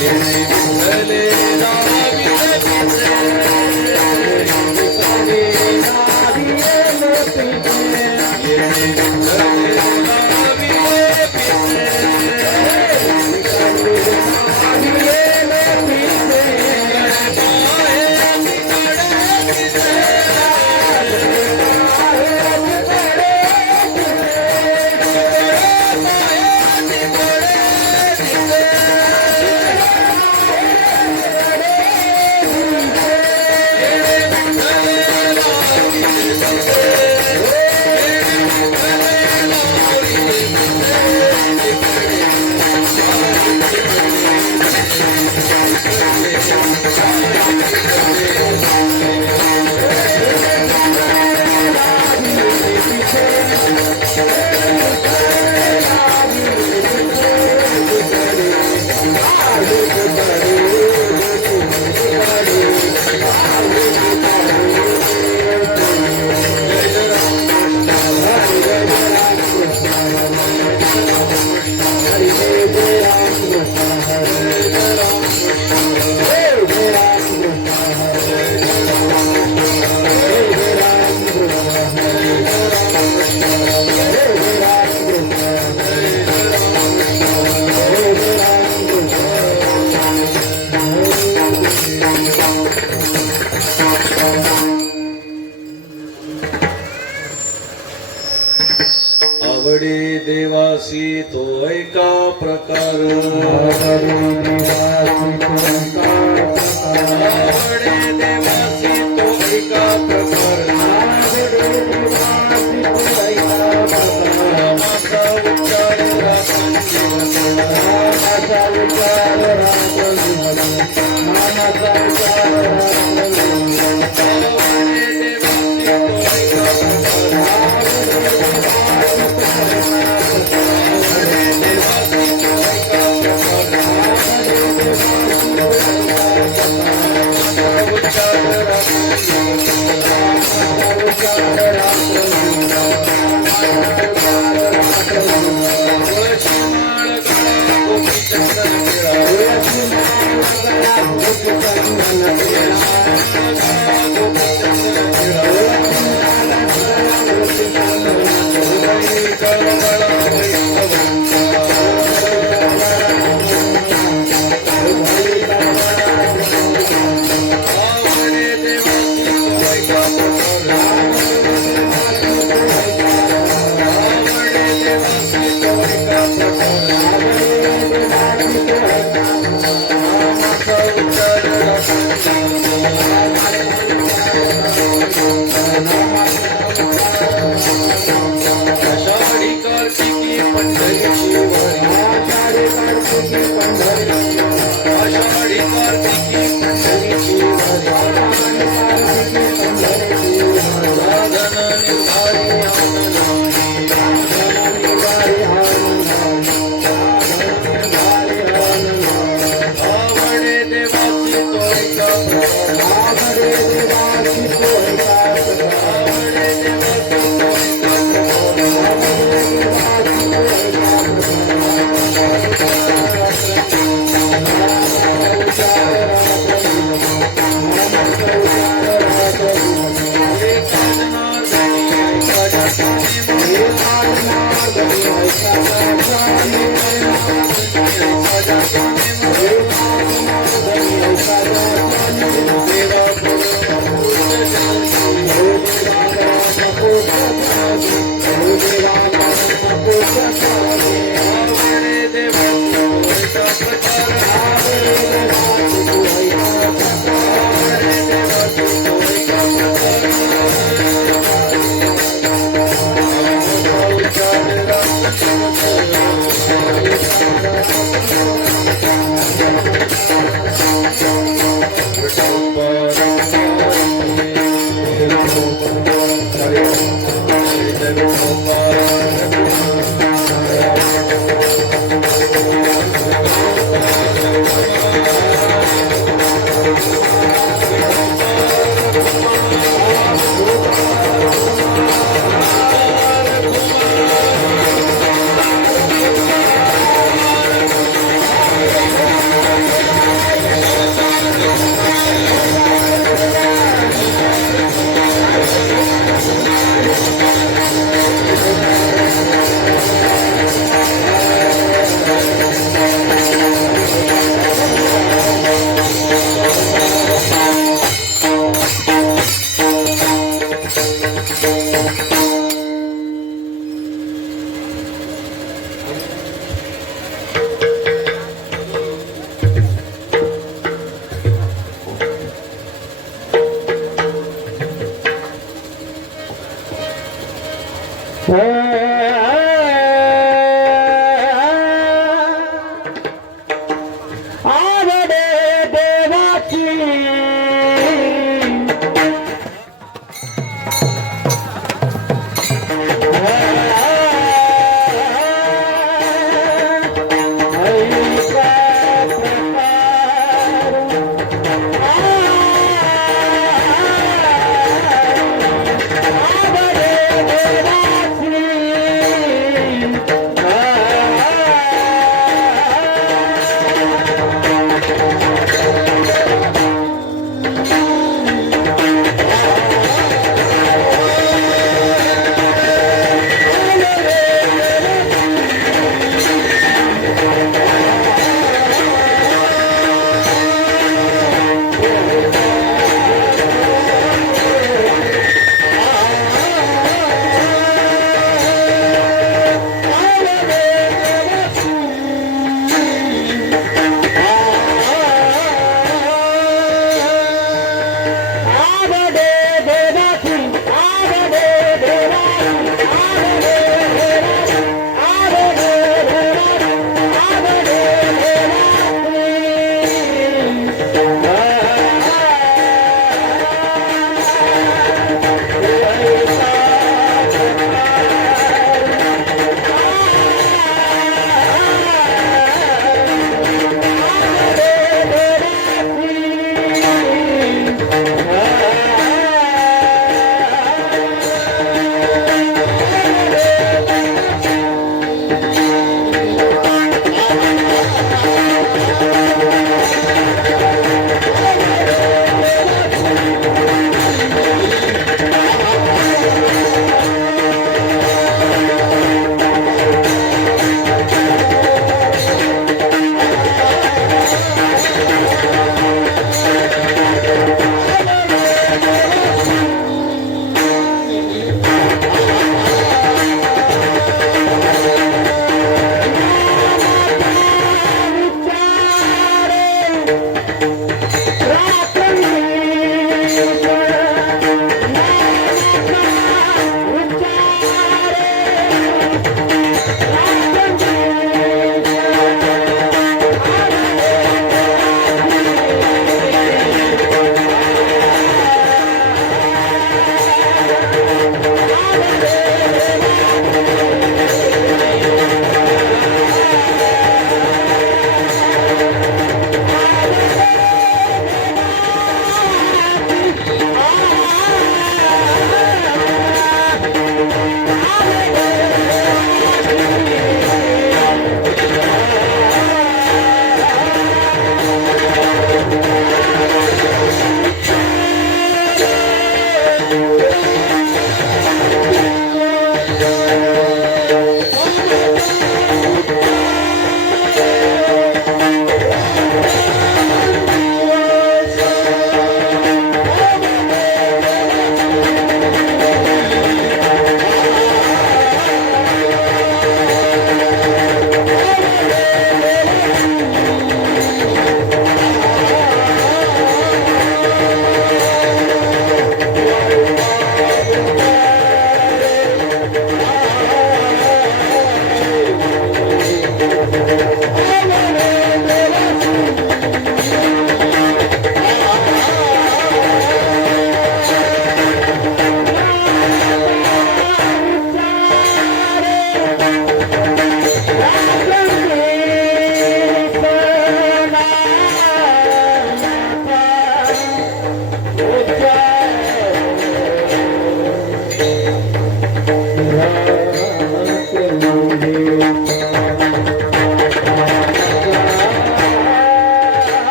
येणे विठ्ठले राविले पित्रे येणे विठ्ठले राविले पित्रे आवडे देवासी तो ऐका प्रकार आवडे देवासी तो ऐका प्रकार नामाचा उच्चार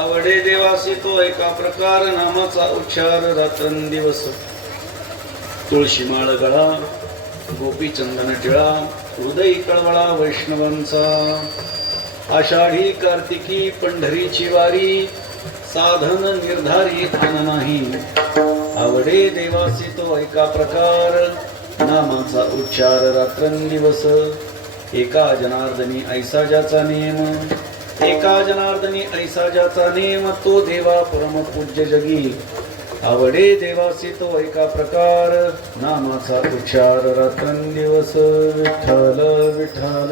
आवडे देवासी तो एका प्रकार नामाचा उच्चार रात्रंदिवस तुळशी माळ गळा गोपी चंदन टिळा हृदय कळवळा वैष्णवांचा आषाढी कार्तिकी पंढरीची वारी साधन निर्धारी थान नाही आवडे देवासी तो एका प्रकार नामाचा उच्चार रात्रंदिवस एका जनार्दनी ऐसा ज्याचा नेम एका जनार्दनी ऐसा ज्याचा नेम तो देवा परम पूज्य जगी आवडे देवासी तो एका प्रकार नामाचा उच्चार रात्रंदिवस विठ्ठल विठ्ठल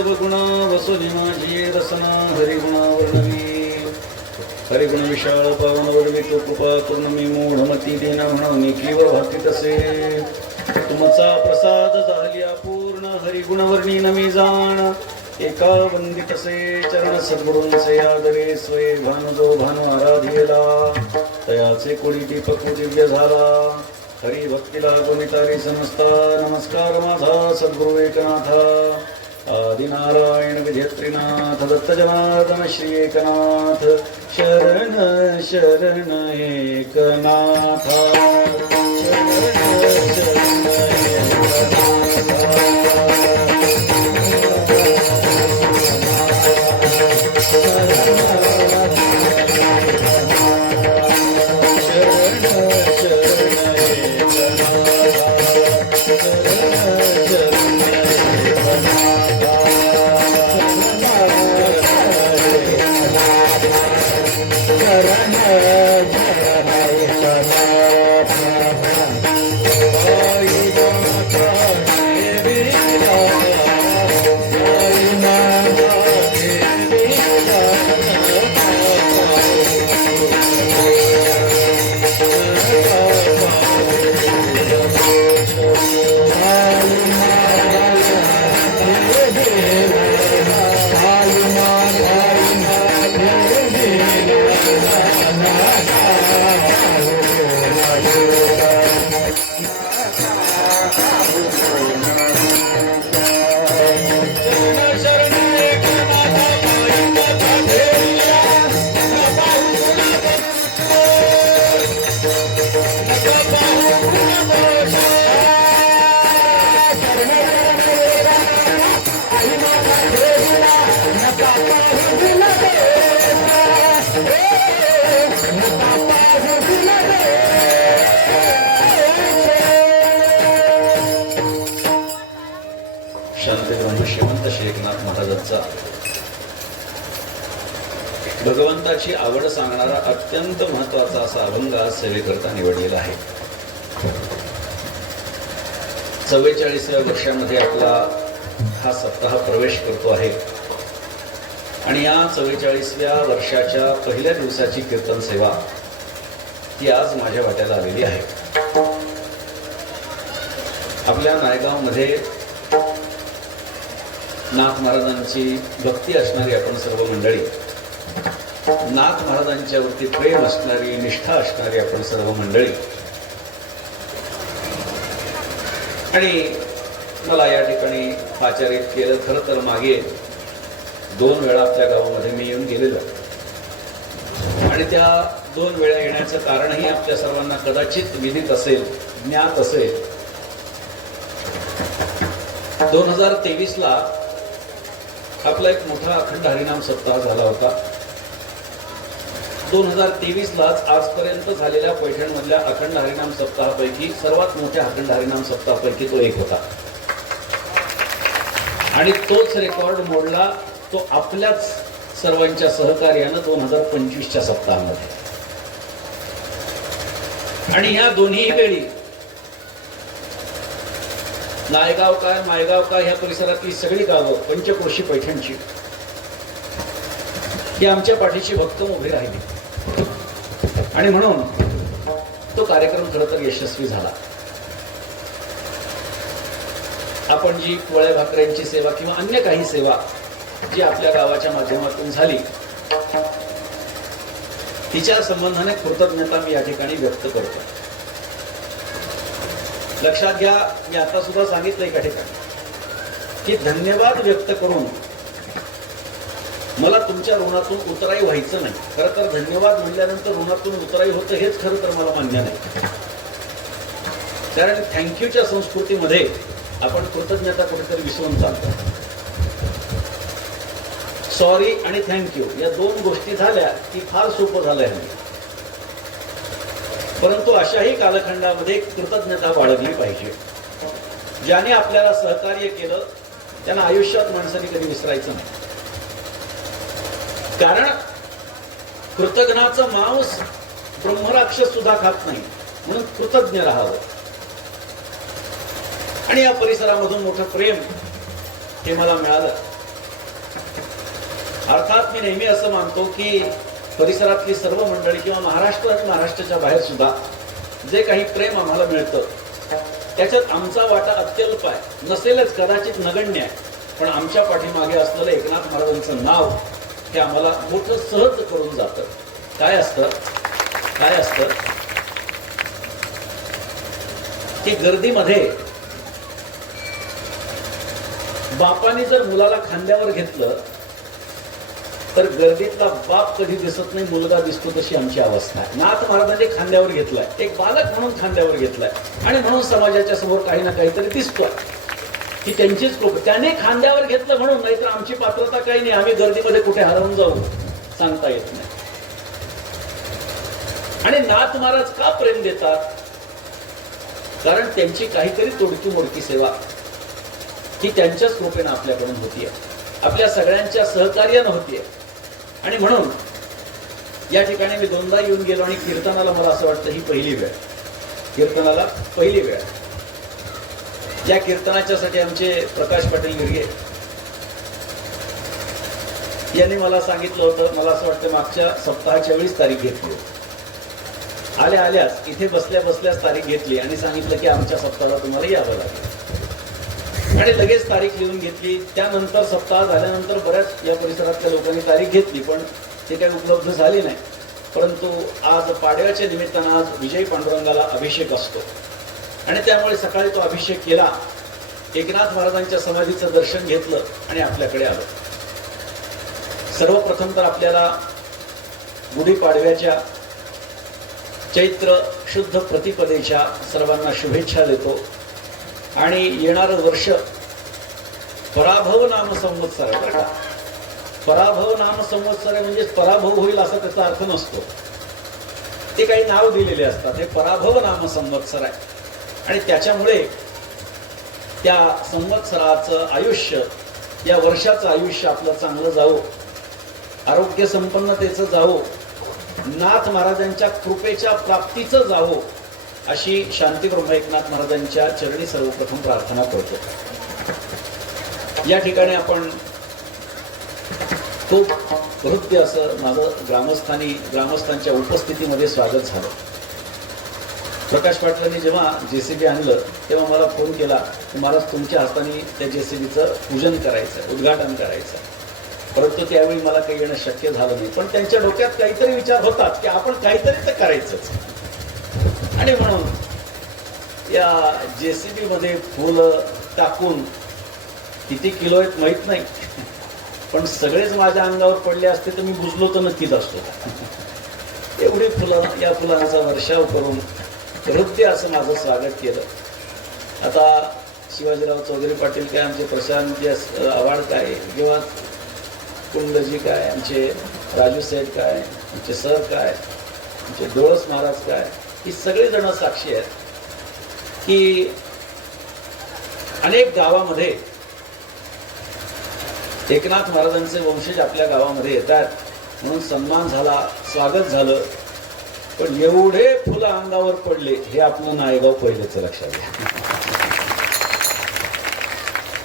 सवगुण वसुली माझी रसना हरिगुणा वर्णवी हरिगुण विशाळ पावन वर्णी तो कृपा करून मी मूढमती देना म्हणून किंवा भक्ती तसे तुमचा प्रसाद झाली अपूर्ण हरिगुण वर्णी नमी जाण एका वंदितसे चरण सद्गुरूंचे आदरे स्वये भानु जो भानु आराधिला तयाचे कोणी दीपक दिव्य झाला हरी भक्तीला गुणितारी समजता नमस्कार माझा सद्गुरु एकनाथा आदिनारायण विधेत्रीनाथ दत्त जनार्दन श्री एकनाथ शरण शरण एकनाथा शरण शरण भगवंताची आवड सांगणारा अत्यंत महत्वाचा असा अभंग आज सेवेकरता निवडलेला आहे. 44व्या वर्षामध्ये आपला हा सप्ताह प्रवेश करतो आहे आणि या 44व्या वर्षाच्या पहिल्या दिवसाची कीर्तन सेवा ती आज माझ्या वाट्याला आलेली आहे. आपल्या नायगावमध्ये नाथ महाराजांची भक्ती असणारी आपण सर्व मंडळी, नाथ महाराजांच्या वरती प्रेम असणारी, निष्ठा असणारी आपण सर्व मंडळी, आणि मला या ठिकाणी पाचारित केलं. खरं तर मागे 2 वेळा आपल्या गावामध्ये मी येऊन गेलेलो आणि त्या 2 वेळा येण्याचं कारणही आपल्या सर्वांना कदाचित विदित असेल, ज्ञात असेल. 2023ला आपला एक मोठा अखंड हरिनाम सप्ताह झाला होता. 2023लाच आजपर्यंत झालेल्या पैठणमधल्या अखंड हरिनाम सप्ताहापैकी सर्वात मोठ्या अखंड हरिनाम सप्ताहापैकी तो एक होता आणि तोच रेकॉर्ड मोडला तो आपल्याच सर्वांच्या सहकार्यानं 2025च्या सप्ताहामध्ये. आणि ह्या दोन्ही वेळी नायगाव काय मायगाव काय ह्या परिसरातली सगळी गावं, पंचक्रोशी पैठणची, ही आमच्या पाठीशी भक्कम उभी राहिली आणि म्हणून तो कार्यक्रम खरं तर यशस्वी झाला. आपण जी पोळ्या भाकऱ्यांची सेवा किंवा अन्य काही सेवा जी आपल्या गावाच्या माध्यमातून झाली तिच्या संबंधाने कृतज्ञता मी या ठिकाणी व्यक्त करतो. लक्षात घ्या, मी आता सुद्धा सांगितलं एका ठिकाणी की धन्यवाद व्यक्त करून मला तुमच्या ऋणातून उतराई व्हायचं नाही. खरं तर धन्यवाद म्हणल्यानंतर ऋणातून उतराई होतं हेच खरं तर मला मान्य नाही. कारण थँक्यूच्या संस्कृतीमध्ये आपण कृतज्ञता कुठेतरी विसरून चालतो. सॉरी आणि थँक्यू या 2 गोष्टी झाल्या की फार सोपं झालंय. परंतु अशाही कालखंडामध्ये कृतज्ञता बाळगली पाहिजे. ज्याने आपल्याला सहकार्य केलं त्यांना आयुष्यात माणसाने कधी विसरायचं नाही. कारण कृतज्ञाचं मांस ब्रह्मराक्षस सुद्धा खात नाही, म्हणून कृतज्ञ राहावं. आणि या परिसरामधून मोठं प्रेम हे मला मिळालं अर्थात मी नेहमी असं मानतो की परिसरातली सर्व मंडळी किंवा महाराष्ट्र आणि महाराष्ट्राच्या बाहेर सुद्धा जे काही प्रेम आम्हाला मिळतं त्याच्यात आमचा वाटा अत्यल्प आहे, नसेलच कदाचित नगण्य आहे, पण आमच्या पाठीमागे असलेलं एकनाथ महाराजांचं नाव हे आम्हाला मोठं सहज करून जातं. काय असतं की गर्दीमध्ये बापाने जर मुलाला खांद्यावर घेतलं तर गर्दीतला बाप कधी दिसत नाही, मुलगा दिसतो, तशी आमची अवस्था आहे. नाथ महाराजांनी खांद्यावर घेतलाय, एक बालक म्हणून खांद्यावर घेतलाय आणि म्हणून समाजाच्या समोर काही ना काहीतरी दिसतोय की त्यांचीच कृपा. त्याने खांद्यावर घेतलं म्हणून, नाहीतर आमची पात्रता काही नाही, आम्ही गर्दीमध्ये कुठे हरवून जाऊ सांगता येत नाही. आणि नाथ महाराज का प्रेम देतात? कारण त्यांची काहीतरी तोडकी मोडकी सेवा ही त्यांच्याच कृपेनं आपल्याकडून होतीये, आपल्या सगळ्यांच्या सहकार्यानं होतीये. आणि म्हणून या ठिकाणी मी दोनदा येऊन गेलो आणि कीर्तनाला मला असं वाटतं ही पहिली वेळ, कीर्तनाला पहिली वेळ. या कीर्तनाच्यासाठी आमचे प्रकाश पाटील गिरगे यांनी मला सांगितलं होतं, मला असं वाटतं मागच्या सप्ताहाच्या वेळीच तारीख घेतली, आल्याच इथे बसल्याच तारीख घेतली आणि सांगितलं की आमच्या सप्ताहाला तुम्हाला यावं लागेल. आणि लगेच तारीख लिहून घेतली. त्यानंतर सप्ताह झाल्यानंतर बऱ्याच या परिसरातल्या लोकांनी तारीख घेतली, पण ते काही उपलब्ध झाली नाही. परंतु आज पाडव्याच्या निमित्तानं आज विजय पांडुरंगाला अभिषेक असतो आणि त्यामुळे सकाळी तो अभिषेक केला, एकनाथ महाराजांच्या समाधीचं दर्शन घेतलं आणि आपल्याकडे आलो. सर्वप्रथम तर आपल्याला गुढीपाडव्याच्या चैत्र शुद्ध प्रतिपदेच्या सर्वांना शुभेच्छा देतो. आणि येणारं वर्ष पराभव नाम संवत्सर आहे. बरं का, पराभव नाम संवत्सर आहे म्हणजे पराभव होईल असा त्याचा अर्थ नसतो, ते काही नाव दिलेले असतात. हे पराभव नाम संवत्सर आहे आणि त्याच्यामुळे त्या संवत्सराचं आयुष्य, या वर्षाचं आयुष्य आपलं चांगलं जावो, आरोग्य संपन्नतेचं जावो, नाथ महाराजांच्या कृपेच्या प्राप्तीचं जावो, अशी शांतीब्रह्म एकनाथ महाराजांच्या चरणी सर्वप्रथम प्रार्थना करतो. या ठिकाणी आपण खूप हृदय असं माझं ग्रामस्थांच्या उपस्थितीमध्ये स्वागत झालं. प्रकाश पाटलांनी जेव्हा जेसीबी आणलं तेव्हा मला फोन केला की महाराज तुमच्या हाताने त्या जेसीबीचं पूजन करायचं, उद्घाटन करायचं. परंतु त्यावेळी मला काही येणं शक्य झालं नाही, पण त्यांच्या डोक्यात काहीतरी विचार होतात की आपण काहीतरी तर करायचंच. आणि म्हणून या जेसीबी मध्ये फुलं टाकून किती किलो आहेत माहित नाही, पण सगळेच माझ्या अंगावर पडले असते तर मी बुजलो तर नक्कीच असतो. एवढी फुलं, या फुलांचा वर्षाव करून हृदय असं माझं स्वागत केलं. आता शिवाजीराव चौधरी पाटील काय, आमचे प्रशांत आव्हाड काय, किंवा कुंडजी काय, आमचे राजू सेठ काय, आमचे सर काय, आमचे डोळस महाराज काय, ही सगळी जण साक्षी आहेत की अनेक गावामध्ये एकनाथ महाराजांचे वंशज आपल्या गावामध्ये येतात म्हणून सन्मान झाला, स्वागत झालं. पण एवढे फुलं अंगावर पडले हे आपलं नायगाव पहिलेच लक्षात घ्या.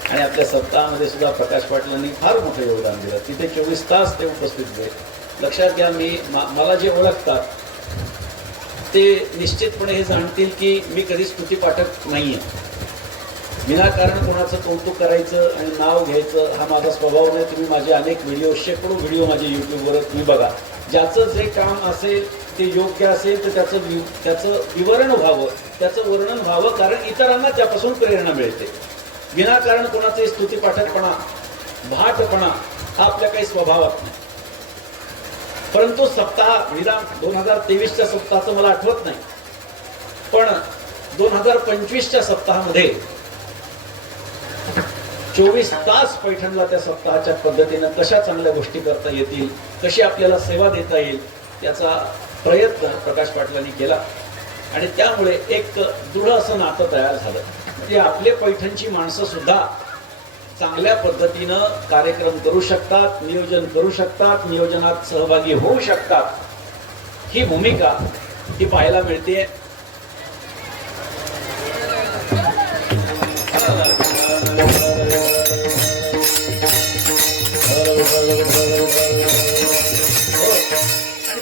आणि आपल्या सप्ताहामध्ये सुद्धा प्रकाश पाटलांनी फार मोठं योगदान दिलं. तिथे 24 तास ते उपस्थित होते. लक्षात घ्या, मला जे ओळखतात ते निश्चितपणे हे जाणतील की मी कधी स्तुतीपाठक नाहीये. विनाकारण कोणाचं कौतुक करायचं आणि नाव घ्यायचं हा माझा स्वभाव नाही. तुम्ही माझे अनेक व्हिडिओ, शेकडो व्हिडिओ माझे यूट्यूबवर तुम्ही बघा. ज्याचं जे काम असेल ते योग्य असेल तर त्याचं विवरण व्हावं, त्याचं वर्णन व्हावं, कारण इतरांना त्यापासून प्रेरणा मिळते. विनाकारण कोणाचे स्तुतीपाठकपणा, भाटपणा हा आपल्या काही स्वभावात नाही. परंतु सप्ताह विराम 2023च्या सप्ताहाचं मला आठवत नाही, पण 2025च्या सप्ताहामध्ये 24 तास पैठणला त्या सप्ताहाच्या पद्धतीनं कशा चांगल्या गोष्टी करता येतील, कशी आपल्याला सेवा देता येईल याचा प्रयत्न प्रकाश पाटलांनी केला. आणि त्यामुळे एक दृढ असं नातं तयार झालं. म्हणजे आपले पैठणची माणसं सुद्धा चांगल्या पद्धतीनं कार्यक्रम करू शकतात, नियोजन करू शकतात, नियोजनात सहभागी होऊ शकतात. ही भूमिका ही पाहायला मिळते. आणि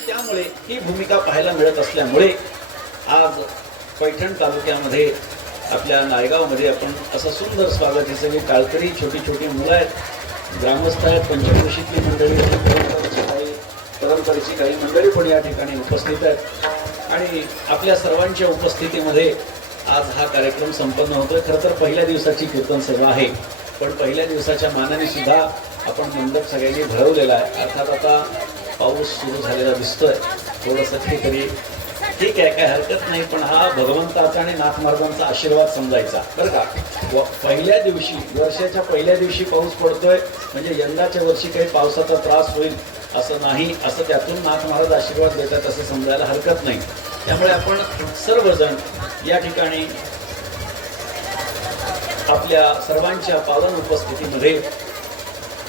त्यामुळे ही भूमिका पाहायला मिळत असल्यामुळे आज पैठण तालुक्यामध्ये आपल्या नायगावमध्ये आपण असं सुंदर स्वागत, ही सगळी काळकरी छोटी छोटी मुलं आहेत, ग्रामस्थ आहेत, पंचक्रोशीतली मंडळी, परंपरेची काही मंडळी पण या ठिकाणी उपस्थित आहेत आणि आपल्या सर्वांच्या उपस्थितीमध्ये आज हा कार्यक्रम संपन्न होतोय. खरं तर पहिल्या दिवसाची कीर्तन सभा आहे, पण पहिल्या दिवसाच्या मानाने सुद्धा आपण मंडप सगळ्यांनी भरवलेला आहे. अर्थात आता पाऊस सुरू झालेला दिसतोय, थोडंसं तरी ठीक आहे, काय हरकत नाही, पण हा भगवंताचा आणि नाथ महाराजांचा आशीर्वाद समजायचा बरं का. पहिल्या दिवशी, वर्षाच्या पहिल्या दिवशी पाऊस पडतोय म्हणजे यंदाच्या वर्षी काही पावसाचा त्रास होईल असं नाही, असं त्यातून नाथ महाराज आशीर्वाद देतात असं समजायला हरकत नाही. त्यामुळे आपण सर्वजण या ठिकाणी आपल्या सर्वांच्या पावन उपस्थितीमध्ये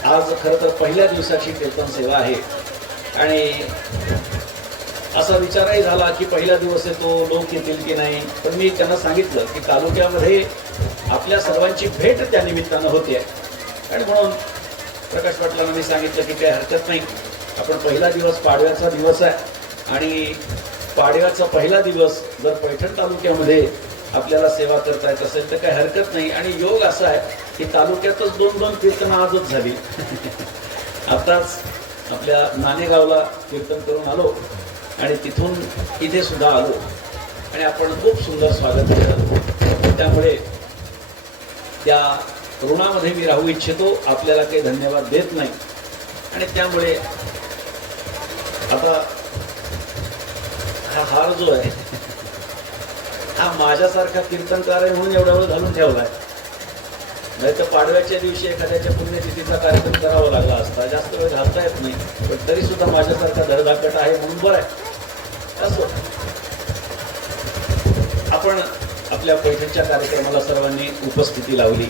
आज खरं तर पहिल्या दिवसाची कीर्तन सेवा आहे आणि असा विचारही झाला की पहिला दिवस आहे तो लोक येतील की नाही, पण मी त्यांना सांगितलं की तालुक्यामध्ये आपल्या सर्वांची भेट त्या निमित्तानं होते आणि म्हणून प्रकाश पाटलांना मी सांगितलं की काही हरकत नाही, आपण पहिला दिवस पाडव्याचा दिवस आहे आणि पाडव्याचा पहिला दिवस जर पैठण तालुक्यामध्ये आपल्याला सेवा करता येत असेल तर काही हरकत नाही. आणि योग असा आहे की तालुक्यातच 2-2 कीर्तनं आजच झाली. आताच आपल्या नाणेगावला कीर्तन करून आलो आणि तिथून इथे सुद्धा आलो आणि आपण खूप सुंदर स्वागत केलं. त्यामुळे त्या ऋणामध्ये मी राहू इच्छितो, आपल्याला काही धन्यवाद देत नाही. आणि त्यामुळे आता हा हार जो आहे हा माझ्यासारखा कीर्तनकार आहे म्हणून एवढा वेळ घालून ठेवलाय, नाही तर पाडव्याच्या दिवशी एखाद्याच्या पुण्यतिथीचा कार्यक्रम करावा लागला असता, जास्त वेळ घालता येत नाही, पण तरी सुद्धा माझ्यासारखा धडधाकट आहे म्हणून बरं आहे. असो, आपण आपल्या पैठणच्या कार्यक्रमाला सर्वांनी उपस्थिती लावली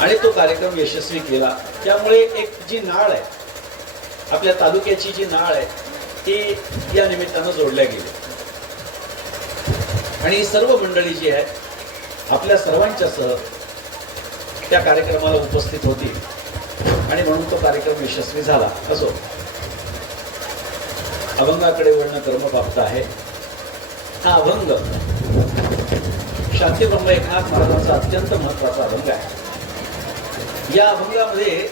आणि तो कार्यक्रम यशस्वी केला. त्यामुळे एक जी नाळ आहे, आपल्या तालुक्याची जी नाळ आहे ती या निमित्तानं जोडल्या गेली आणि ही सर्व मंडळी जी आहे आपल्या सर्वांच्या सह त्या कार्यक्रमाला उपस्थित होती आणि म्हणून तो कार्यक्रम यशस्वी झाला. असो, अभंगाकडे वळणं कर्मप्राप्त आहे. हा अभंग शांतीब्रह्म एकनाथ महाराजांचा अत्यंत महत्वाचा अभंग आहे. या अभंगामध्ये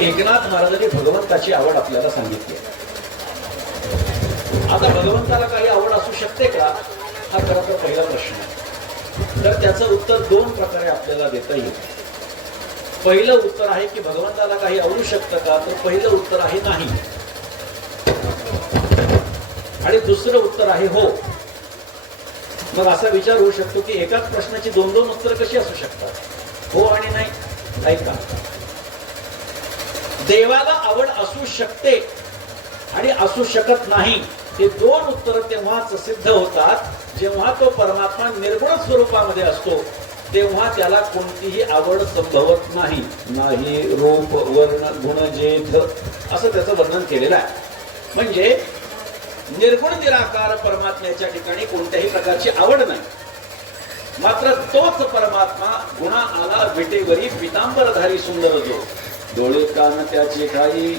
एकनाथ महाराजांनी भगवंताची आवड आपल्याला सांगितली. आता भगवंताला काही आवड असू शकते का, हा खरं तर पहिला प्रश्न आहे. तर त्याचं उत्तर 2 प्रकारे आपल्याला देता येईल. पहिलं उत्तर आहे की भगवंताला काही आवडू शकतं का, तर पहिलं उत्तर आहे नाही आणि दुसरं उत्तर आहे हो. मग असा विचार होऊ शकतो की एकाच प्रश्नाची 2-2 उत्तर कशी असू शकतात, हो आणि नाही. ऐका, देवाला आवड असू शकते आणि असू शकत नाही, हे 2 उत्तर तेव्हाच सिद्ध होतात जेव्हा तो परमात्मा निर्गुण स्वरूपामध्ये असतो, तेव्हा त्याला कोणतीही आवड संभवत नाही. नाही रूप वर्ण गुण जेथ असं त्याचं वर्णन केलेलं आहे. म्हणजे निर्गुण निराकार परमात्म्याच्या ठिकाणी कोणत्याही प्रकारची आवड नाही, मात्र तोच परमात्मा गुणा आला विटेवरी पितांबरधारी सुंदर जो, डोळे कान त्याचे काही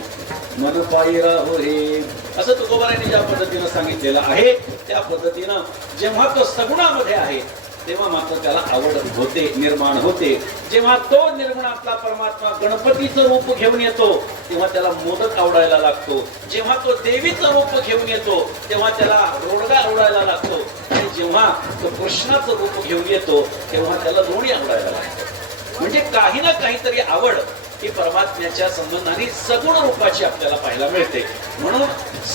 मन पायी राहो रे, असं तुकोबारायांनी ज्या पद्धतीनं सांगितलेलं आहे त्या पद्धतीनं जेव्हा तो सगुणामध्ये आहे तेव्हा मात्र त्याला आवड होते, निर्माण होते. जेव्हा तो निर्गुणातला परमात्मा गणपतीचं रूप घेऊन येतो तेव्हा त्याला मोदक आवडायला लागतो. जेव्हा तो देवीचं रूप घेऊन येतो तेव्हा त्याला रोडगा आवडायला लागतो आणि जेव्हा तो कृष्णाचं रूप घेऊन येतो तेव्हा त्याला लोणी आवडायला लागतो. म्हणजे काही ना काहीतरी आवड ही परमात्म्याच्या संबंधाने सगुण रूपाची आपल्याला पाहायला मिळते. म्हणून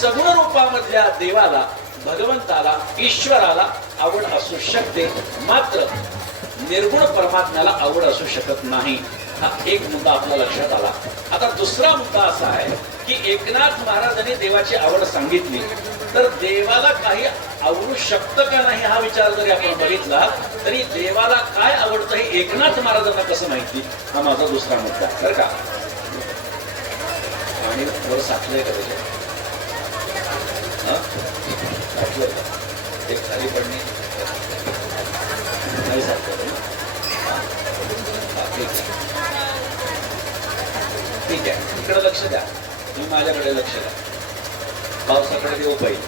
सगुण रूपामधल्या देवाला, भगवंताला, ईश्वराला आवड असू शकते, मात्र निर्गुण परमात्म्याला आवड असू शकत नाही. हा एक मुद्दा आपल्या लक्षात आला. आता दुसरा मुद्दा असा आहे की एकनाथ महाराजांनी देवाची आवड सांगितली, तर देवाला काही आवडू शकतं का नाही हा विचार जरी आपण बघितला तरी देवाला काय आवडतं हे एकनाथ महाराजांना कसं माहिती, हा माझा दुसरा मुद्दा आहे बरं का. आणि वर साठलंय का त्याच्यात, एक खाली पडणे नाही साठलं. लक्ष द्या, तुम्ही माझ्याकडे लक्ष द्या. पावसाकडे देव पाहिजे,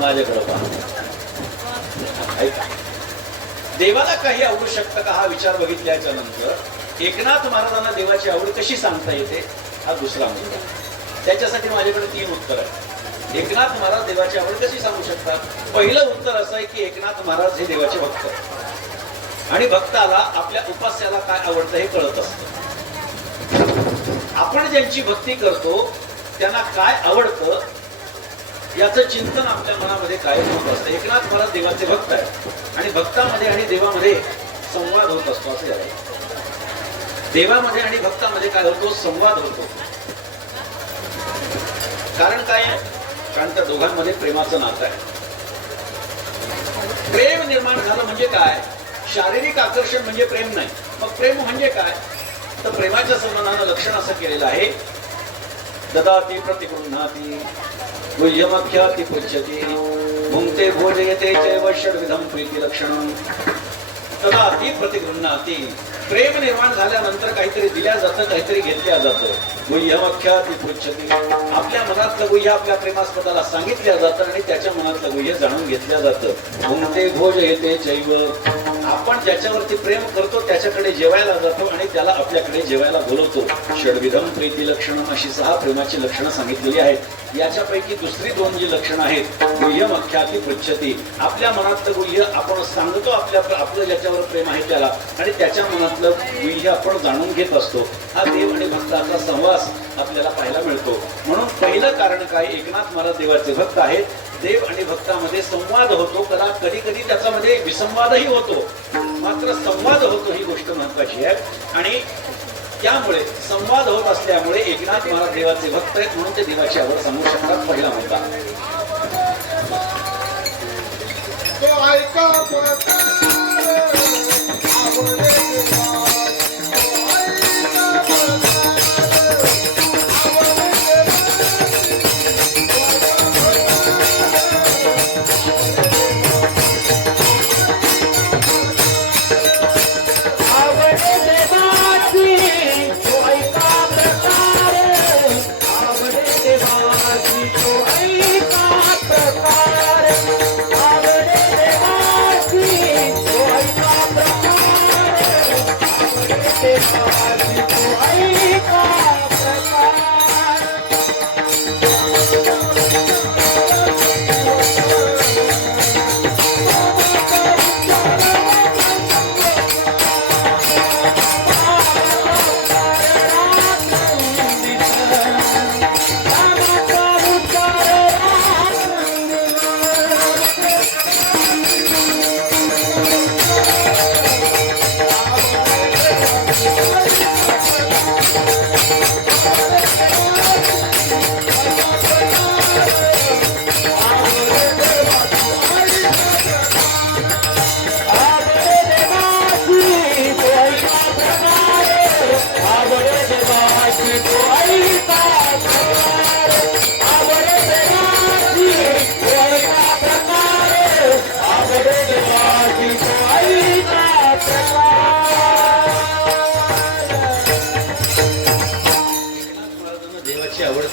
माझ्याकडे पहा. ऐका, देवाला काही आवडू शकतं का हा विचार बघितल्याच्या नंतर एकनाथ महाराजांना देवाची आवड कशी सांगता येते हा दुसरा मुद्दा. त्याच्यासाठी माझ्याकडे 3 उत्तर आहेत. एकनाथ महाराज देवाची आवड कशी सांगू शकतात? पहिलं उत्तर असं आहे की एकनाथ महाराज हे देवाचे भक्त आहेत आणि भक्ताला आपल्या उपास्याला काय आवडतं हे कळत असतं. आपण ज्यांची भक्ती करतो त्यांना काय आवडतं याचं चिंतन आपल्या मनामध्ये कायम होत असतं. एकनाथ महाराज देवाचे भक्त आहेत आणि भक्तामध्ये आणि देवामध्ये संवाद होत असतो. असं आहे, देवामध्ये आणि भक्तामध्ये काय होतो? संवाद होतो. कारण काय आहे? कारण त्या दोघांमध्ये प्रेमाचं नातं आहे. प्रेम निर्माण झालं म्हणजे काय? शारीरिक आकर्षण म्हणजे प्रेम नाही. मग प्रेम म्हणजे काय? तर प्रेमाच्या संबंधानं लक्षण असं केलेलं आहे, ददाती प्रतिगृह्णाती गुह्यमख्याति पुच्छति भुंक्ते भोजयते चैव षड्विधं प्रीति लक्षणं. ददाती प्रतिगृह्णाती, प्रेम निर्माण झाल्यानंतर काहीतरी दिल्या जातं, काहीतरी घेतल्या जातं. गुह्यमख्याति पुच्छति, आपल्या मनातलं गुह्य आपल्या प्रेमास्पदाला सांगितल्या जातं आणि त्याच्या मनातलं गुह्य जाणून घेतल्या जातं. भुंक्ते भोजयते चैव, आपण ज्याच्यावरती प्रेम करतो त्याच्याकडे जेवायला जातो आणि त्याला आपल्याकडे जेवायला बोलवतो. षड्विधम प्रीती लक्षणं, अशी 6 प्रेमाची लक्षणं सांगितलेली आहेत. याच्यापैकी दुसरी 2 जी लक्षणं आहेत, गुह्यम अख्याती पृच्छती, आपल्या मनातलं गुह्य आपण सांगतो आपलं ज्याच्यावर प्रेम आहे त्याला आणि त्याच्या मनातलं गुह्य आपण जाणून घेत असतो. हा देव आणि भक्ताचा सहवास आपल्याला पाहायला मिळतो. म्हणून पहिलं कारण काय? एकनाथ महाराज देवाचे भक्त आहेत. देव आणि भक्तामध्ये संवाद होतो. कधी कधी त्याच्यामध्ये विसंवादही होतो, मात्र संवाद होतो ही गोष्ट महत्वाची आहे. आणि त्यामुळे संवाद होत असल्यामुळे एकनाथ महाराज देवाचे भक्त आहेत म्हणून ते देवाची आवड सांगू शकतात. पहिला मुद्दा.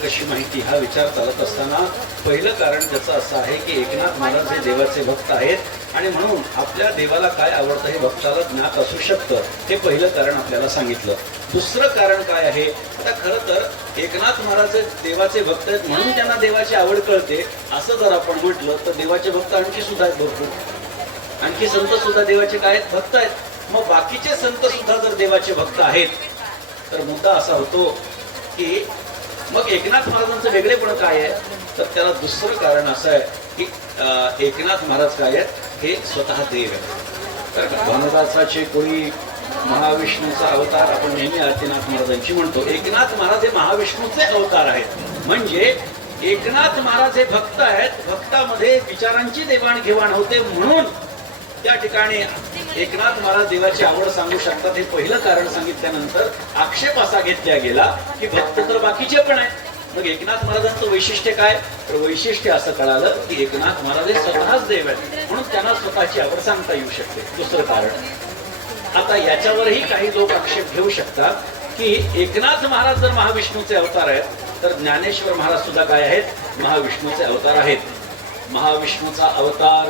कशी माहिती हा विचार चालत असताना पहिलं कारण त्याचं असं आहे की एकनाथ महाराज हे देवाचे भक्त आहेत आणि म्हणून आपल्या देवाला काय आवडतं हे भक्ताला ज्ञात असू शकतं. हे पहिलं कारण आपल्याला सांगितलं. दुसरं कारण काय आहे? आता खरं तर एकनाथ महाराज देवाचे भक्त आहेत म्हणून त्यांना देवाची आवड कळते असं जर आपण म्हटलं तर देवाचे भक्त आणखी सुद्धा आहेत भरपूर. आणखी संत सुद्धा देवाचे काय आहेत? भक्त आहेत. मग बाकीचे संत सुद्धा जर देवाचे भक्त आहेत तर मुद्दा असा होतो की मग एकनाथ महाराजांचं वेगळेपण काय आहे? तर त्याला दुसरं कारण असं आहे की एकनाथ महाराज काय आहेत? हे स्वतः देव आहेत. तर भानुदासाचे कोळी महाविष्णूचा अवतार आपण नेहमी आदिनाथ महाराजांची म्हणतो. एकनाथ महाराज हे महाविष्णूचे अवतार आहेत. म्हणजे एकनाथ महाराज हे भक्त आहेत. भक्तामध्ये विचारांची देवाणघेवाण होते म्हणून त्या ठिकाणी एकनाथ महाराज देवाची आवड सांगू शकतात. हे पहिलं कारण सांगितल्यानंतर आक्षेप असा घेतला गेला की भक्त तर बाकीचे पण आहेत. मग एकनाथ महाराजांचं वैशिष्ट्य काय? तर वैशिष्ट्य असं कळालं की एकनाथ महाराज हे स्वतःच देव आहेत म्हणून त्यांना स्वतःची आवड सांगता येऊ शकते. दुसरं कारण, आता याच्यावरही काही लोक आक्षेप घेऊ शकतात की एकनाथ महाराज जर महाविष्णूचे अवतार आहेत तर ज्ञानेश्वर महाराज सुद्धा काय आहेत, महाविष्णूचे अवतार आहेत. महाविष्णूचा अवतार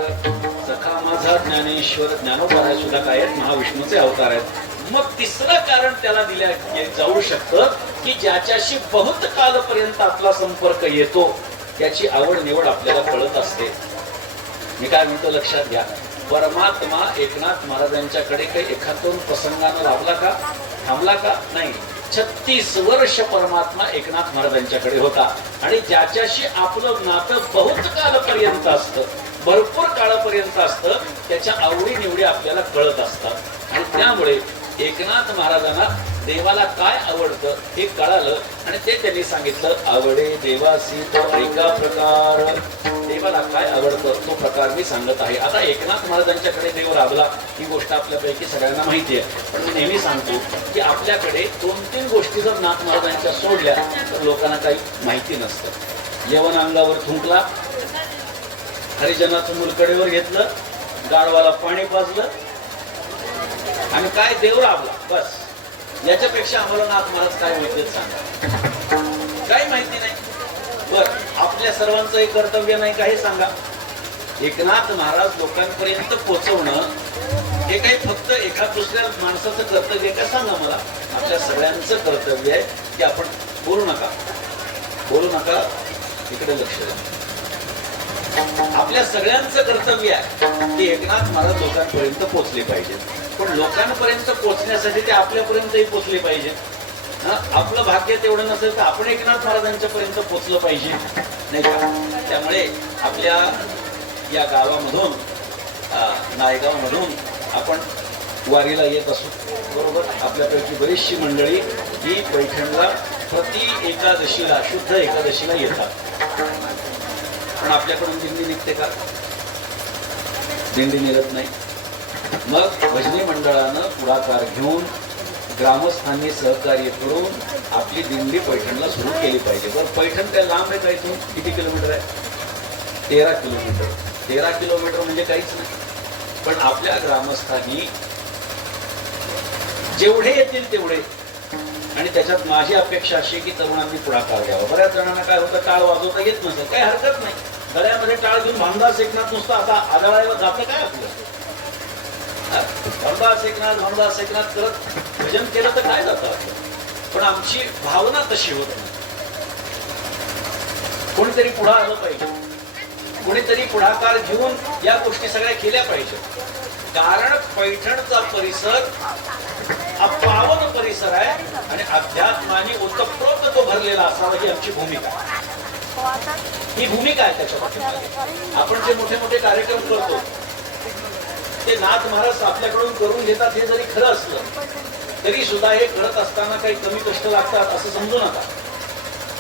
सखा माझा ज्ञानेश्वर ज्ञानोबा सुद्धा काय आहेत, महाविष्णूचे अवतार आहेत. मग तिसरं कारण त्याला दिल्या जाऊ शकतं की ज्याच्याशी बहुत कालपर्यंत आपला संपर्क येतो त्याची आवड निवड आपल्याला कळत असते. मी काय म्हणतो लक्षात घ्या, परमात्मा एकनाथ महाराजांच्याकडे काही एखादोन प्रसंगानं लाभला का, थांबला का? नाही. 36 वर्ष परमात्मा एकनाथ महाराजांच्याकडे होता आणि ज्याच्याशी आपलं नातं बहुत काळपर्यंत असतं, भरपूर काळापर्यंत असतं, त्याच्या आवडी निवडी आपल्याला कळत असतात. आणि त्यामुळे एकनाथ महाराजांना देवाला काय आवडतं हे कळालं आणि ते त्यांनी सांगितलं, आवडे देवासी तो ऐका प्रकार. देवाला काय आवडतं तो प्रकार मी सांगत आहे. आता एकनाथ महाराजांच्याकडे देव राबला ही गोष्ट आपल्यापैकी सगळ्यांना माहिती आहे, पण मी नेहमी सांगतो की आपल्याकडे 2-3 गोष्टी जर नाथ महाराजांच्या सोडल्या तर लोकांना काही माहिती नसतं. यवन अंगावर थुंकला, हरिजनाचं मुलकडेवर घेतलं, गाढवाला पाणी पाजलं आणि काय देव राबला, बस. याच्यापेक्षा आम्हाला नाथ महाराज काय माहिती सांगा, काही माहिती नाही. बर, आपल्या सर्वांचं एक कर्तव्य नाही का हे सांगा. एकनाथ महाराज लोकांपर्यंत पोहोचवणं हे काही फक्त एका दुसऱ्या माणसाचं कर्तव्य का सांगा मला. आपल्या सगळ्यांचं कर्तव्य आहे की आपण बोलू नका, बोलू नका, इकडे लक्ष द्या. आपल्या सगळ्यांचं कर्तव्य आहे की एकनाथ महाराज लोकांपर्यंत पोहोचले पाहिजे, पण लोकांपर्यंत पोहोचण्यासाठी ते आपल्यापर्यंतही पोहोचले पाहिजे. आपलं भाग्य तेवढं नसेल तर आपण एकनाथ महाराजांच्या पर्यंत पोहोचलं पाहिजे, नाही का? त्यामुळे आपल्या या गावामधून, नायगावमधून आपण वारीला येत असू, बरोबर. आपल्यापैकी बरीचशी मंडळी ही पैठणला प्रति एकादशीला, शुद्ध एकादशीला येतात. पण आपल्याकडून दिंडी निघते का? दिंडी निघत नाही. मग भजनी मंडळानं पुढाकार घेऊन ग्रामस्थांनी सहकार्य करून आपली दिंडी पैठणला सुरू केली पाहिजे. बरं, पैठण काय लांब आहे का इथून? किती किलोमीटर आहे? 13 किलोमीटर. 13 किलोमीटर म्हणजे काहीच नाही. पण आपल्या ग्रामस्थांनी जेवढे येतील तेवढे, आणि त्याच्यात माझी अपेक्षा अशी की तरुणांनी पुढाकार घ्यावा. बऱ्याच जणांना काय होतं, टाळ वाजवता येत नसेल, काही हरकत नाही. गळ्यामध्ये टाळ घेऊन भामदास एकनाथ नुसतं आता आदळायला जातं काय आपलं? भामदास एकनाथ करत भजन केलं तर काय जातं आपलं? पण आमची भावना तशी होत नाही. कोणीतरी पुढे आलं पाहिजे, कोणीतरी पुढाकार घेऊन या गोष्टी सगळ्या केल्या पाहिजेत. कारण पैठणचा परिसर हा पावन परिसर आहे आणि अध्यात्माने ओतप्रोत तो भरलेला असावा ही आमची भूमिका. ही भूमिका आहे त्याच्यामध्ये. आपण जे मोठे मोठे कार्यक्रम करतो ते नाथ महाराज आपल्याकडून करून घेतात हे जरी खरं असलं तरी सुद्धा हे करत असताना काही कमी कष्ट लागतात असं समजू नका.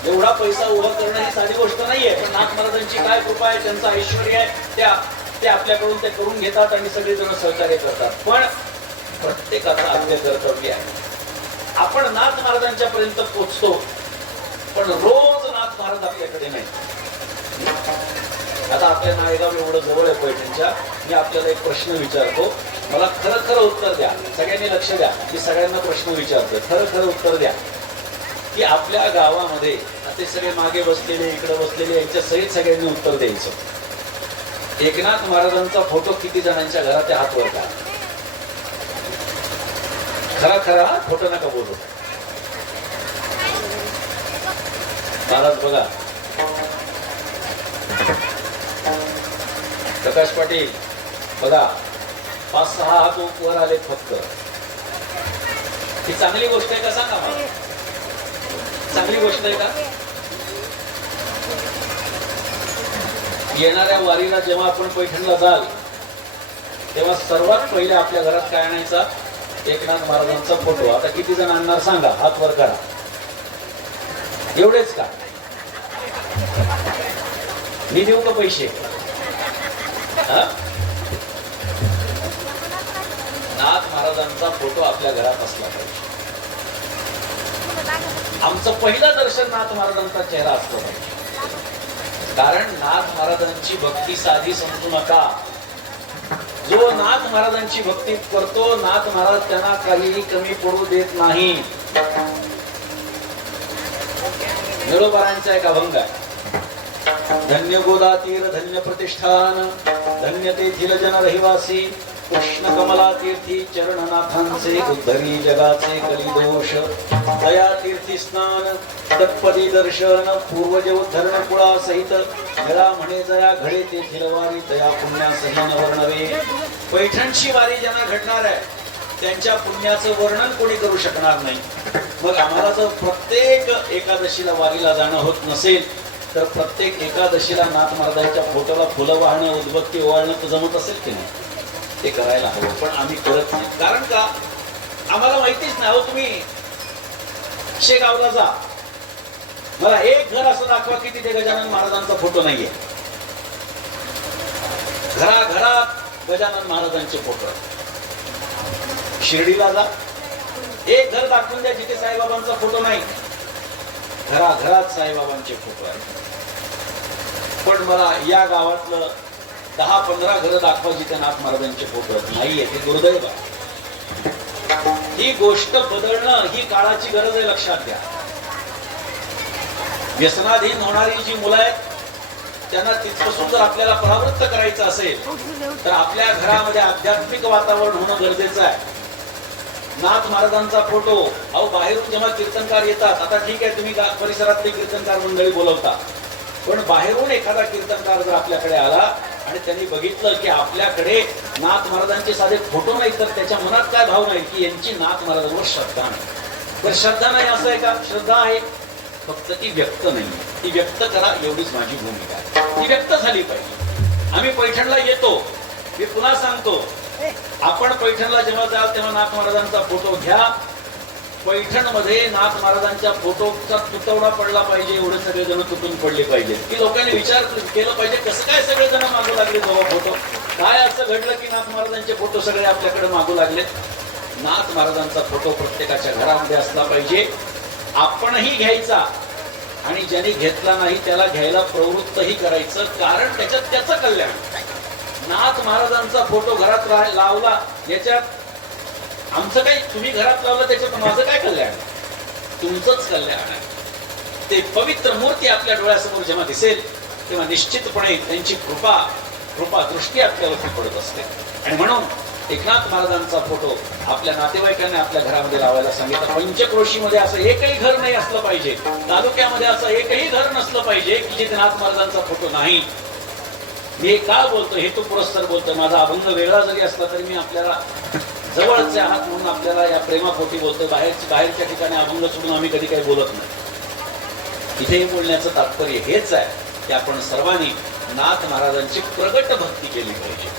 एवढा पैसा उभा करणं ही साधी गोष्ट नाहीये, पण नाथ महाराजांची काय कृपा आहे, त्यांचं ऐश्वर्य आहे, ते आपल्याकडून ते करून घेतात आणि सगळेजण सहकार्य करतात. पण प्रत्येकाचं आपले कर्तव्य आहे. आपण नाथ महाराजांच्या पर्यंत पोहोचतो पण रोज नाथ महाराज आपल्याकडे नाही. आता आपल्या नायगाव एवढं जवळ आहे पैठणच्या, मी आपल्याला एक प्रश्न विचारतो, मला खरं खरं उत्तर द्या. सगळ्यांनी लक्ष द्या, मी सगळ्यांना प्रश्न विचारतो, खरं खरं उत्तर द्या की आपल्या गावामध्ये ते सगळे मागे बसलेले, इकडे बसलेले, यांच्या सहित सगळ्यांनी उत्तर द्यायचं. एकनाथ महाराजांचा फोटो किती जणांच्या घरात हात वर का? खरा खरा फोटो नका बोलू. महाराज बघा, प्रकाश पाटील बघा, 5-6 हात वर आले फक्त. ही चांगली गोष्ट आहे का सांगा मला? चांगली गोष्ट आहे का? येणाऱ्या वारीला जेव्हा आपण पैठणला जाल तेव्हा सर्वात पहिले आपल्या घरात काय आणायचा? एकनाथ महाराजांचा फोटो. आता किती जण आणणार सांगा, हात वर करा. एवढेच का? मी देऊ का पैसे? नाथ महाराजांचा फोटो आपल्या घरात असला पाहिजे. आमचं पहिलं दर्शन नाथ महाराजांचा चेहरा असतो पाहिजे. कारण नाथ महाराजांची भक्ती साधी समजू नका. जो नाथ महाराजांची भक्ती करतो, नाथ महाराज त्यांना काहीही कमी पडू देत नाही. नरोबरांचा एक अभंग आहे. धन्य गोदा तीर धन्य प्रतिष्ठान, धन्य तेथील जन रहिवासी, कृष्ण कमला तीर्थी चरणनाथांचे उद्धरी जगाचे कलिदोष, दया तीर्थी स्नान तत्पदी दर्शन, पूर्वज उद्धरण कुळा सहित जरा म्हणे जया घडे तेथील वारी, दया पुण्यासही न वर्णवे. पैठणची वारी ज्यांना घडणार आहे त्यांच्या पुण्याचं वर्णन कोणी करू शकणार नाही. मग आम्हाला जर प्रत्येक एकादशीला वारीला जाणं होत नसेल तर प्रत्येक एकादशीला नाथ महाराजांच्या फोटोला फुलं वाहणं उदबत्ती ओवाळणं तर जमत असेल की नाही, ते करायला हवं. पण आम्ही करत नाही. कारण का? आम्हाला माहितीच नाही. हो, तुम्ही शेगावला जा, मला एक घर असं दाखवा की तिथे गजानन महाराजांचा फोटो नाहीये. घराघरात गजानन महाराजांचे फोटो. शिर्डीला जा, एक घर दाखवून द्या जिथे साईबाबांचा फोटो नाही. घराघरात साईबाबांचे फोटो आहेत. पण मला या गावातलं 10-15 घरं दाखवा जिथे नाथ महाराजांचे फोटो नाहीये. ते दुर्दैव आहे. ही गोष्ट बदलणं ही काळाची गरज आहे, लक्षात घ्या. व्यसनाधीन होणारी जी मुलं आहेत त्यांना तिथपासून जर आपल्याला परावृत्त करायचं असेल तर आपल्या घरामध्ये आध्यात्मिक वातावरण होणं गरजेचं आहे. नाथ महाराजांचा फोटो, अहो बाहेरून जेव्हा कीर्तनकार येतात, आता ठीक आहे तुम्ही परिसरातली कीर्तनकार मंडळी बोलवता, पण बाहेरून एखादा कीर्तनकार जर आपल्याकडे आला आणि त्यांनी बघितलं की आपल्याकडे नाथ महाराजांचे साधे फोटो नाही तर त्याच्या मनात काय भाव नाही की यांची नाथ महाराजांवर श्रद्धा नाही. तर श्रद्धा नाही असं आहे का? श्रद्धा आहे, फक्त ती व्यक्त नाही. ती व्यक्त करा एवढीच माझी भूमिका आहे. ती व्यक्त झाली पाहिजे. आम्ही पैठणला येतो, मी पुन्हा सांगतो, आपण पैठणला जेव्हा जाल तेव्हा नाथ महाराजांचा फोटो घ्या. पैठणमध्ये नाथ महाराजांच्या फोटोचा तुटवडा पडला पाहिजे, एवढे सगळे जण तुटून पडले पाहिजे की लोकांनी विचार केलं पाहिजे कसं काय सगळे जण मागू लागले जवळ फोटो. काय असं घडलं की नाथ महाराजांचे फोटो सगळे आपल्याकडे मागू लागले? नाथ महाराजांचा फोटो प्रत्येकाच्या घरामध्ये असला पाहिजे. आपणही घ्यायचा आणि ज्यांनी घेतला नाही त्याला घ्यायला प्रवृत्तही करायचं, कारण त्याच्यात त्याचं कल्याण. नाथ महाराजांचा फोटो घरात लावला याच्यात आमचं काही, तुम्ही घरात लावलं त्याच्यात माझं काय कल्याण? तुमचंच कल्याण आहे. ते पवित्र मूर्ती आपल्या डोळ्यासमोर जेव्हा दिसेल तेव्हा निश्चितपणे त्यांची कृपा दृष्टी आपल्यावरती पडत असते. आणि म्हणून एकनाथ महाराजांचा फोटो आपल्या नातेवाईकांनी आपल्या घरामध्ये लावायला सांगितलं. पंचक्रोशीमध्ये असं एकही घर नाही असलं पाहिजे, तालुक्यामध्ये असं एकही घर नसलं पाहिजे की जिथे नाथ महाराजांचा फोटो नाही. मी का बोलतो, हेतू पुरस्सर बोलतो. माझा अभंग वेगळा जरी असला तरी मी आपल्याला जवळचे आहात म्हणून आपल्याला या प्रेमापोटी बोलतो. बाहेरच्या ठिकाणी अभंग सोडून आम्ही कधी काही बोलत नाही. इथे बोलण्याचं तात्पर्य हेच आहे की आपण सर्वांनी नाथ महाराजांची प्रगट भक्ती केली पाहिजे.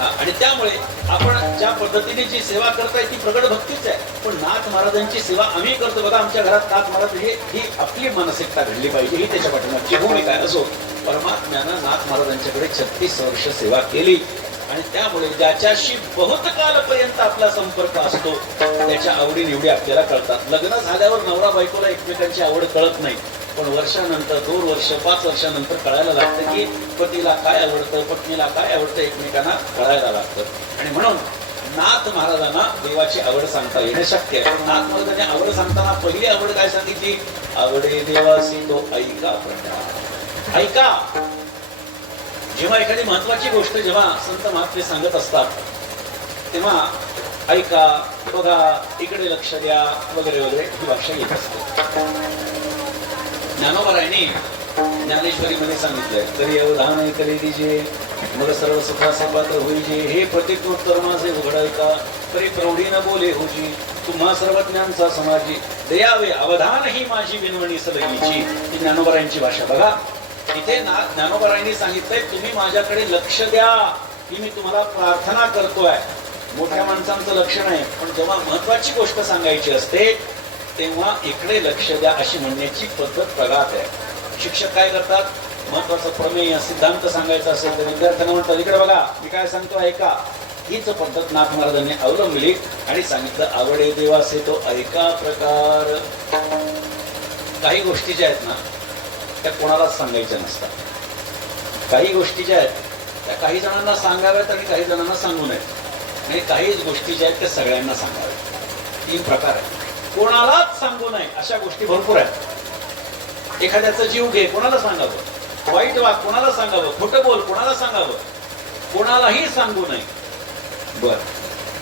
आणि त्यामुळे आपण ज्या पद्धतीने जी सेवा करताय ती प्रगट भक्तीच आहे. पण नाथ महाराजांची सेवा आम्ही करतो बघा, आमच्या घरात नाथ महाराज ही आपली मानसिकता घडली पाहिजे, ही त्याच्या पाठीमागची भूमिका आहे. असो, परमात्म्यानं नाथ महाराजांच्याकडे 36 वर्ष सेवा केली आणि त्यामुळे ज्याच्याशी बहुत कालपर्यंत आपला संपर्क असतो त्याच्या आवडीनिवडी आपल्याला कळतात. लग्न झाल्यावर नवरा बायकोला एकमेकांची आवड कळत नाही, पण वर्षानंतर 2 वर्ष 5 वर्षानंतर कळायला लागतं की पतीला काय आवडतं, पत्नीला काय आवडतं, एकमेकांना कळायला लागतं. आणि म्हणून नाथ महाराजांना देवाची आवड सांगता येणं शक्य आहे. नाथ महाराजांनी आवड सांगताना पहिली आवड काय सांगितली? आवडे देवासी तो ऐका प्रकार. ऐका. जेव्हा एखादी महत्वाची गोष्ट जेव्हा संत महात्मे सांगत असतात तेव्हा ऐका, बघा, इकडे लक्ष द्या वगैरे वगैरे ही भाषा येत असते. ज्ञानोबरायांनी ज्ञानेश्वरीमध्ये सांगितलंय, तरी अवधान ऐकले दिजे मग सर्व सुखाचे पात्र होईजे, हे प्रतिज्ञोत्तर माझे उघड ऐका, तरी प्रौढी न बोले होजी, तुम्हा सर्वज्ञांचा समाजी, दयावे अवधान ही माझी विनवणी सलगीची. ही ज्ञानोबरायांची भाषा. बघा, इथे ज्ञानोबरायांनी सांगितलंय तुम्ही माझ्याकडे लक्ष द्या, ही मी तुम्हाला प्रार्थना करतोय. मोठ्या माणसांचं लक्ष नाही, पण जेव्हा महत्वाची गोष्ट सांगायची असते तेव्हा इकडे लक्ष द्या अशी म्हणण्याची पद्धत प्रघात आहे. शिक्षक काय करतात? महत्वाचं प्रमेय सिद्धांत सांगायचा असेल तर विद्यार्थ्यांना म्हणतात इकडे बघा मी काय सांगतो ऐका. हीच पद्धत नाथ महाराजांनी अवलंबली आणि सांगितलं आवडे देवासे तो ऐका प्रकार. काही गोष्टी ज्या आहेत ना त्या कोणालाच सांगायच्या नसतात. काही गोष्टी ज्या आहेत त्या काही जणांना सांगाव्यात आणि काही जणांना सांगू नयेत. आणि काही गोष्टी ज्या आहेत त्या सगळ्यांना सांगाव्यात. 3 प्रकार आहेत. कोणालाच सांगू नये अशा गोष्टी भरपूर आहेत. एखाद्याचा जीव घे कोणाला सांगावं, वाईट वाग कोणाला सांगावं, खोटं बोल कोणाला सांगावं, कोणालाही सांगू नये. बर,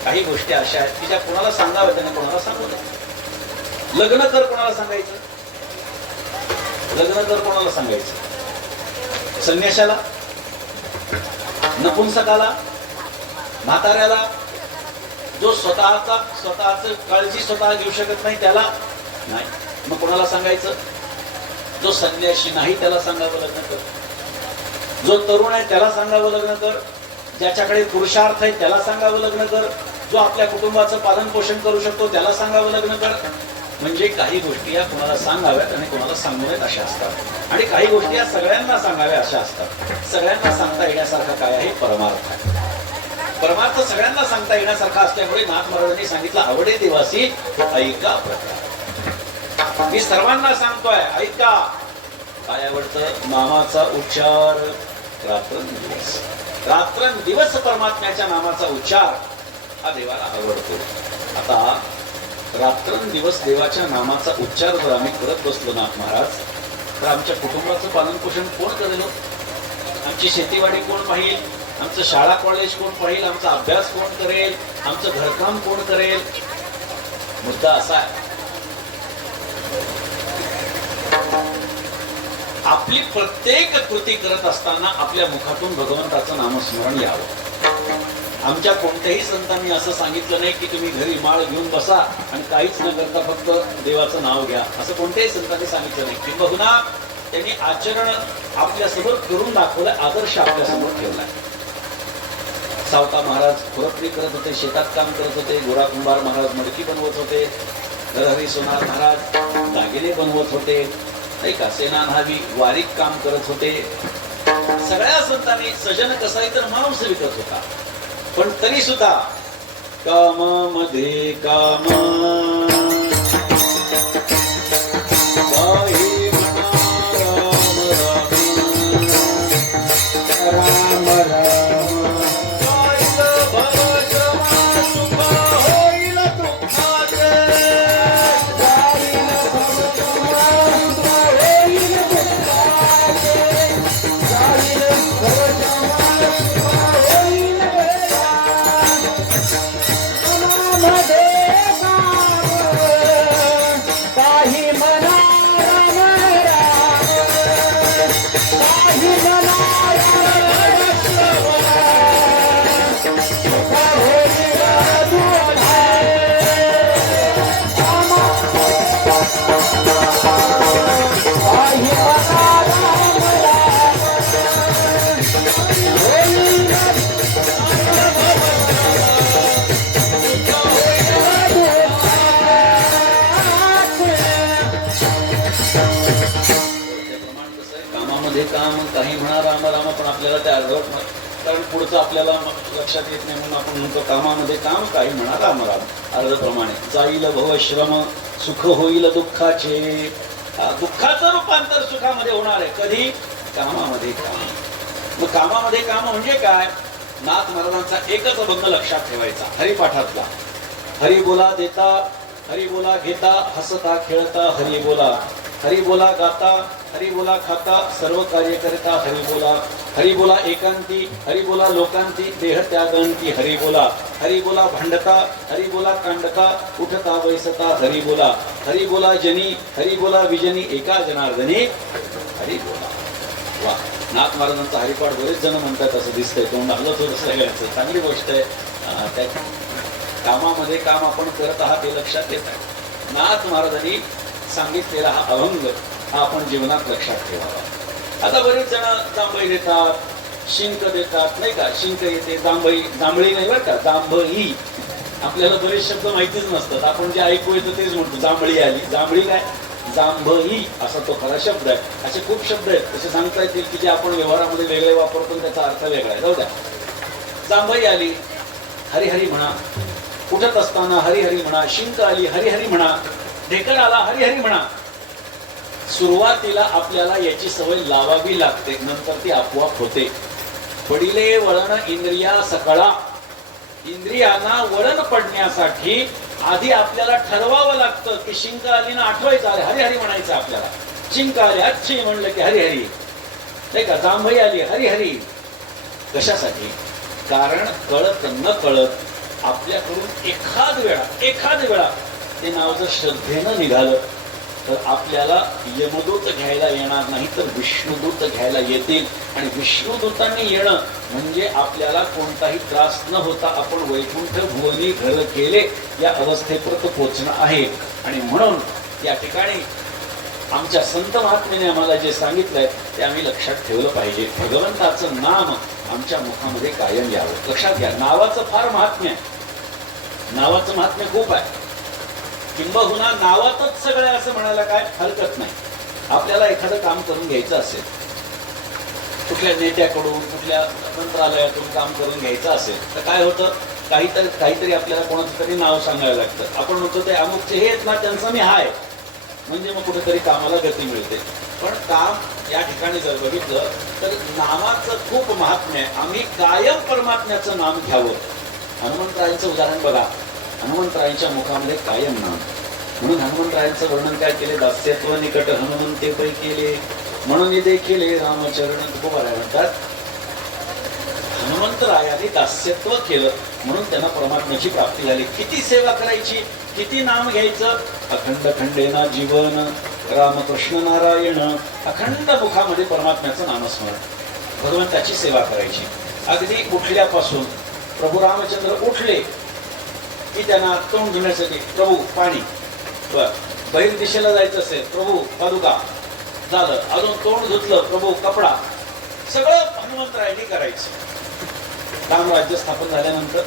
काही गोष्टी अशा आहेत की ज्या कोणाला सांगाव्या त्यांना कोणाला सांगू नये. लग्न कर कोणाला सांगायचं, लग्न कर कोणाला सांगायचं, संन्याशाला, नपुंसकाला, म्हाताऱ्याला, जो स्वतःच काळजी स्वतः घेऊ शकत नाही त्याला नाही. मग कोणाला सांगायचं, जो संन्याशी नाही त्याला सांगावं लग्न कर, जो तरुण आहे त्याला सांगावं लग्न कर, ज्याच्याकडे पुरुषार्थ आहे त्याला सांगावं लग्न कर, जो आपल्या कुटुंबाचं पालन पोषण करू शकतो त्याला सांगावं लग्न कर. म्हणजे काही गोष्टी या कोणाला सांगाव्यात आणि कोणाला सांगू नयेत अशा असतात, आणि काही गोष्टी या सगळ्यांना सांगाव्या अशा असतात. सगळ्यांना सांगता येण्यासारखं काय आहे, परमार्थ आहे. परमार्थ सगळ्यांना सांगता येण्यासारखा असल्यामुळे नाथ महाराजांनी सांगितलं, आवडे देवासी ऐका प्रकार. मी सर्वांना सांगतोय ऐका. काय आवडतं, नामाचा उच्चार रात्रंदिवस, रात्रंदिवस परमात्म्याच्या नामाचा उच्चार हा देवाला आवडतो. आता रात्रंदिवस देवाच्या नामाचा उच्चार जर आम्ही करत बसलो नाथ महाराज, तर आमच्या कुटुंबाचं पालन पोषण कोण करेल, आमची शेतीवाडी कोण पाहिल, आमचं शाळा कॉलेज कोण पाहिल, आमचा अभ्यास कोण करेल, आमचं घरकाम कोण करेल. मुद्दा असा आहे, आपली प्रत्येक कृती करत असताना आपल्या मुखातून भगवंताचं नामस्मरण यावं. आमच्या कोणत्याही संतांनी असं सांगितलं नाही की तुम्ही घरी माळ घेऊन बसा आणि काहीच न करता फक्त देवाचं नाव घ्या, असं कोणत्याही संतांनी सांगितलं नाही. किंबहुना त्यांनी आचरण आपल्यासमोर करून दाखवलं, आदर्श आपल्यासमोर ठेवलाय. सावता महाराज खुरपणी करत होते, शेतात काम करत होते, गोरा कुंभार महाराज मडकी बनवत होते, नरहरी सोनार महाराज दागिने बनवत होते, नाही का, सेना न्हावी वारीक काम करत होते. सगळ्या संतांनी सजन कसाई तर माणूस विकत होता, पण तरी सुद्धा कामामध्ये काम काम काही म्हणा राम राम, पण आपल्याला ते अर्धवट, कारण पुढचं आपल्याला लक्षात येत नाही म्हणून आपण म्हणतो कामामध्ये काम काही म्हणा राम राम. अर्धप्रमाणे जाईल भवश्रम सुख होईल दुःखाचे. दुःखाचं रूपांतर सुखामध्ये होणार आहे कधी, कामामध्ये काम. मग कामामध्ये काम म्हणजे काय, नाथ महाराजांचा एकच अभंग लक्षात ठेवायचा हरिपाठातला. हरी बोला देता, हरी बोला घेता, हसता खेळता हरी बोला, हरी बोला गाता, हरी बोला खाता, सर्व कार्य करता हरी बोला, हरी बोला एकांती, हरी बोला लोकांती, देह त्यागंती हरी बोला, हरी बोला भांडता, हरी बोला कांडता, उठता बैसता हरी बोला, हरी बोला जनी, हरी बोला विजनी, एका जनार्दनी हरी बोला. वा, नाथ महाराजांचा हरिपाठ बरेच जण म्हणतात असं दिसतंय, तोंड आलं थोडं सगळ्याचं, चांगली गोष्ट आहे. त्या कामामध्ये काम आपण करत आहात हे लक्षात येत आहे. नाथ महाराजांनी सांगितलेला हा अभंग हा आपण जीवनात लक्षात ठेवावा. आता बरेच जण जांभई देतात, शिंक देतात, नाही का, शिंक येते, जांभई, जांभळी नाही बरं का, जांभई. आपल्याला बरेच शब्द माहितीच नसतात, आपण जे ऐकू येतो तेच म्हणतो, जांभळी आली, जांभळी काय, जांभई असा तो खरा शब्द आहे. असे खूप शब्द आहेत तसे सांगता येतील की जे आपण व्यवहारामध्ये वेगळे वापरतो, त्याचा अर्थ वेगळा आहे. जाऊ द्या. जांभई आली, हरिहरी म्हणा, उठत असताना हरिहरी म्हणा, शिंक आली हरिहरी म्हणा, ढेकर आला हरिहरी म्हणा. सुरुवातीला आपल्याला याची सवय लावावी लागते, नंतर ती आपोआप होते. पडिले वळण इंद्रिया सकळा, इंद्रियांना वळण पडण्यासाठी आधी आपल्याला ठरवावं लागतं की शिंक आली ना आठवायचं, अरे हरी हरी म्हणायचं आपल्याला. शिंक आली अच्छी म्हणलं की हरी हरी, नाही का. जांभई आली हरी हरी. कशासाठी? कारण कळत न कळत आपल्याकडून एखाद वेळा ते नाव जर श्रद्धेनं निघालं तर आपल्याला यमदूत घ्यायला येणार नाही, तर विष्णुदूत घ्यायला येतील. आणि विष्णुदूतांनी येणं म्हणजे आपल्याला कोणताही त्रास न होता आपण वैकुंठ भुवनी घर केले या अवस्थेपर्यंत पोचणं आहे. आणि म्हणून या ठिकाणी आमच्या संत महात्म्याने आम्हाला जे सांगितलंय ते आम्ही लक्षात ठेवलं पाहिजे. भगवंताचं नाम आमच्या मुखामध्ये कायम यावं. लक्षात घ्या, नावाचं फार महात्म्य आहे. नावाचं महात्म्य खूप आहे. किंबहुना नावातच सगळं असं म्हणायला काय हरकत नाही. आपल्याला एखादं काम करून घ्यायचं असेल, कुठल्या नेत्याकडून कुठल्या मंत्रालयातून काम करून घ्यायचं असेल तर काय होतं, काहीतरी आपल्याला कोणाचं तरी नाव सांगायला लागतं. आपण म्हणतो ते अमुकचे हे आहेत ना, त्यांचं मी हाय, म्हणजे मग कुठेतरी कामाला गती मिळते. पण काम या ठिकाणी जर बघितलं तर नामाचं खूप महात्म्य आहे. आम्ही कायम परमात्म्याचं नाम घ्यावं. हनुमंतरायांचं उदाहरण बघा. हनुमंतरायांच्या मुखामध्ये कायम नाम. म्हणून हनुमंतरायांचं वर्णन काय केले, दास्यत्व निकट हनुमंते पै केले, म्हणून देखील रामचरण तुकोबाराय म्हणतात. हनुमंतरायाने दास्यत्व केलं म्हणून त्यांना परमात्म्याची प्राप्ती झाली. किती सेवा करायची, किती नाम घ्यायचं. अखंड खंडेना जीवन रामकृष्ण नारायण. अखंड मुखामध्ये परमात्म्याचं नामस्मरण, भगवंताची सेवा करायची. अगदी उठल्यापासून प्रभू रामचंद्र उठले की त्यांना तोंड धुण्यासाठी प्रभू पाणी, बहिर दिशेला जायचं असेल प्रभू पादुका, झालं. अजून तोंड धुतलं प्रभू कपडा. सगळं हनुमंतरायांनी करायचं. रामराज्य स्थापन झाल्यानंतर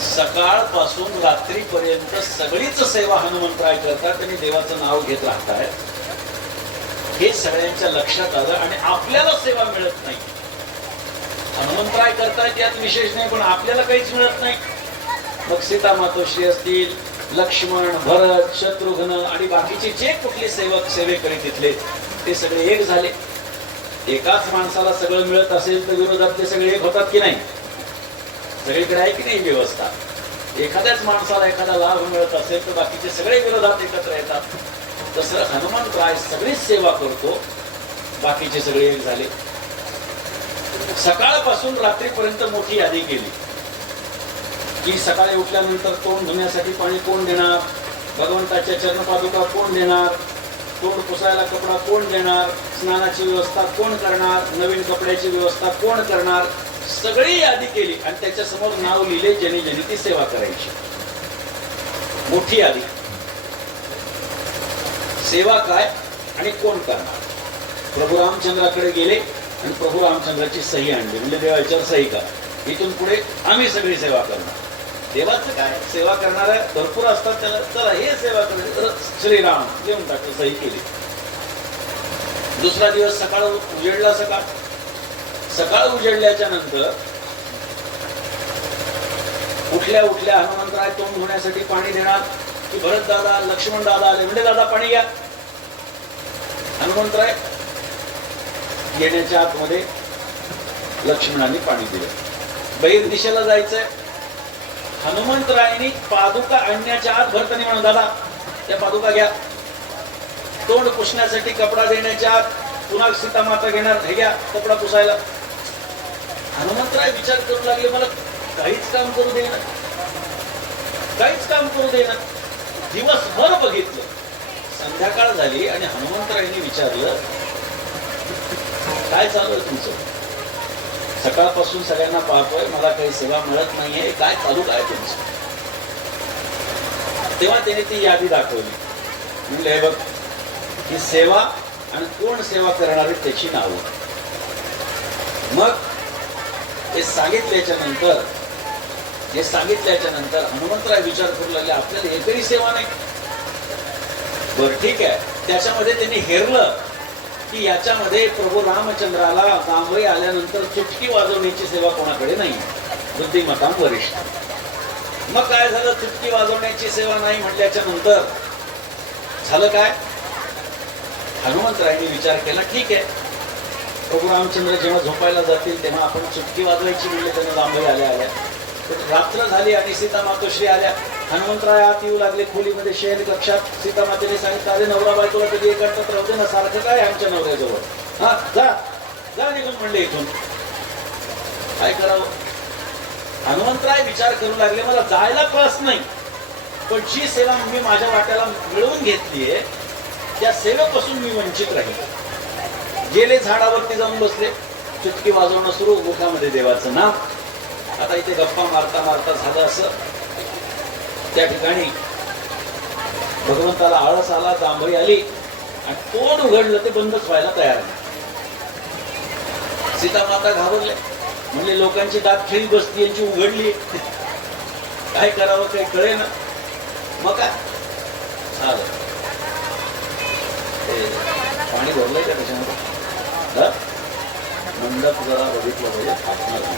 सकाळपासून रात्रीपर्यंत सगळीच सेवा हनुमंतराय करतात आणि देवाचं नाव घेत राहतात. हे सगळ्यांच्या लक्षात आलं आणि आपल्याला सेवा मिळत नाही. हनुमंतराय करतायत यात विशेष नाही, पण आपल्याला काहीच मिळत नाही. मग सीता मातोश्री असतील, लक्ष्मण, भरत, शत्रुघ्न आणि बाकीचे जे कुठले सेवक सेवेकरी तिथले ते सगळे एक झाले. एकाच माणसाला सगळं मिळत असेल तर विरोधातले सगळे एक होतात की नाही? सगळीकडे आहे की नाही व्यवस्था? एखाद्याच माणसाला एखादा लाभ मिळत असेल तर बाकीचे सगळे विरोधात एकत्र येतात. तसं हनुमंतराय सगळीच सेवा करतो, बाकीचे सगळे एक झाले. सकाळपासून रात्रीपर्यंत मोठी यादी केली की सकाळी उठल्यानंतर तोंड धुण्यासाठी पाणी कोण देणार, भगवंताच्या चरणपादुका कोण देणार, तोंड पुसायला कपडा कोण देणार, स्नानाची व्यवस्था कोण करणार, नवीन कपड्याची व्यवस्था कोण करणार. सगळी यादी केली आणि त्याच्यासमोर नाव लिहिले ज्यांनी ज्यांनी ती सेवा करायची. मोठी यादी. सेवा काय आणि कोण करणार. प्रभू रामचंद्राकडे गेले आणि प्रभू रामचंद्राची सही आणली. म्हणजे देवा विचार सही का, इथून पुढे आम्ही सगळी सेवा करणार. देवाचं काय, सेवा करणाऱ्या भरपूर असतात, त्याला चला हे सेवा करायचं, श्रीराम लिहून टाकलं, सही केली. दुसरा दिवस सकाळ उजेडला. सकाळ उजेडल्याच्या नंतर उठल्या हनुमंतराय तोंड धुण्यासाठी पाणी देणार की भरत दादा, लक्ष्मण दादा आले म्हणजे दादा पाणी घ्या. हनुमंतराय येण्याच्या आतमध्ये लक्ष्मणांनी पाणी दिलं. बहिर दिशेला जायचंय. हनुमंतरायांनी पादुका आणण्याच्या आत भरतानी म्हणून दादा त्या पादुका घ्या. तोंड पुसण्यासाठी कपडा देण्याच्या आत पुन्हा सीता माता घेणार, हे घ्या कपडा पुसायला. हनुमंतराय विचार करू लागले, मला काहीच काम करू देणार, काहीच काम करू देणार. दिवसभर बघितलं, संध्याकाळ झाली आणि हनुमंतरायांनी विचारलं, काय चालू आहे तुमचं? सकाळपासून सगळ्यांना पाहतोय, मला काही सेवा मिळत नाहीये, काय चालू काय तुमचं? तेव्हा त्याने ती यादी दाखवली. म्हणजे हे बघ, ही सेवा आणि कोण सेवा करणारे त्याची नावं. मग हे सांगितल्याच्या नंतर हनुमंतराय विचार करू लागले, आपल्याला एकही सेवा नाही. बर ठीक आहे. त्याच्यामध्ये त्यांनी हेरलं की याच्यामध्ये प्रभू रामचंद्राला जांभई आल्यानंतर चुटकी वाजवण्याची सेवा कोणाकडे नाही, बुद्धिमत्ता वरिष्ठ. मग काय झालं, चुटकी वाजवण्याची सेवा नाही म्हटल्याच्या नंतर झालं काय, हनुमंतरायांनी विचार केला, ठीक आहे प्रभू रामचंद्र जेव्हा झोपायला जातील तेव्हा आपण चुटकी वाजवायची म्हणजे त्यांना जांभई आल्या. रात्र झाली आणि सीता मातोश्री आल्या. हनुमंतराय आत येऊ लागले खोलीमध्ये शयन कक्षात. सीता मातेने सांगितलं, अरे नवरा बायकोला कधी एकांतात राहू दे ना, सारखं काय आमच्या नवऱ्याजवळ. हा जा जा निघून म्हणले इथून. काय करावं. हनुमंतराय विचार करू लागले, मला जायला त्रास नाही, पण जी सेवा मी माझ्या वाट्याला मिळवून घेतलीये त्या सेवेपासून मी वंचित राहील. गेले झाडावरती जाऊन बसले. चुटकी वाजवणं सुरू, मुखामध्ये देवाचं नाव. आता इथे गप्पा मारता मारता झालं असं, त्या ठिकाणी भगवंताला आळस आला, जांभई आली आणि तोंड उघडलं ते बंदच व्हायला तयार नाही. सीता माता घाबरले, म्हणजे लोकांची दात खेळी बसती, यांची उघडली, काय करावं काही कळे ना. मग काय झालं, पाणी भरलंय का त्याच्यामध्ये. मंडप जरा बघितलं पाहिजे, फासणार नाही.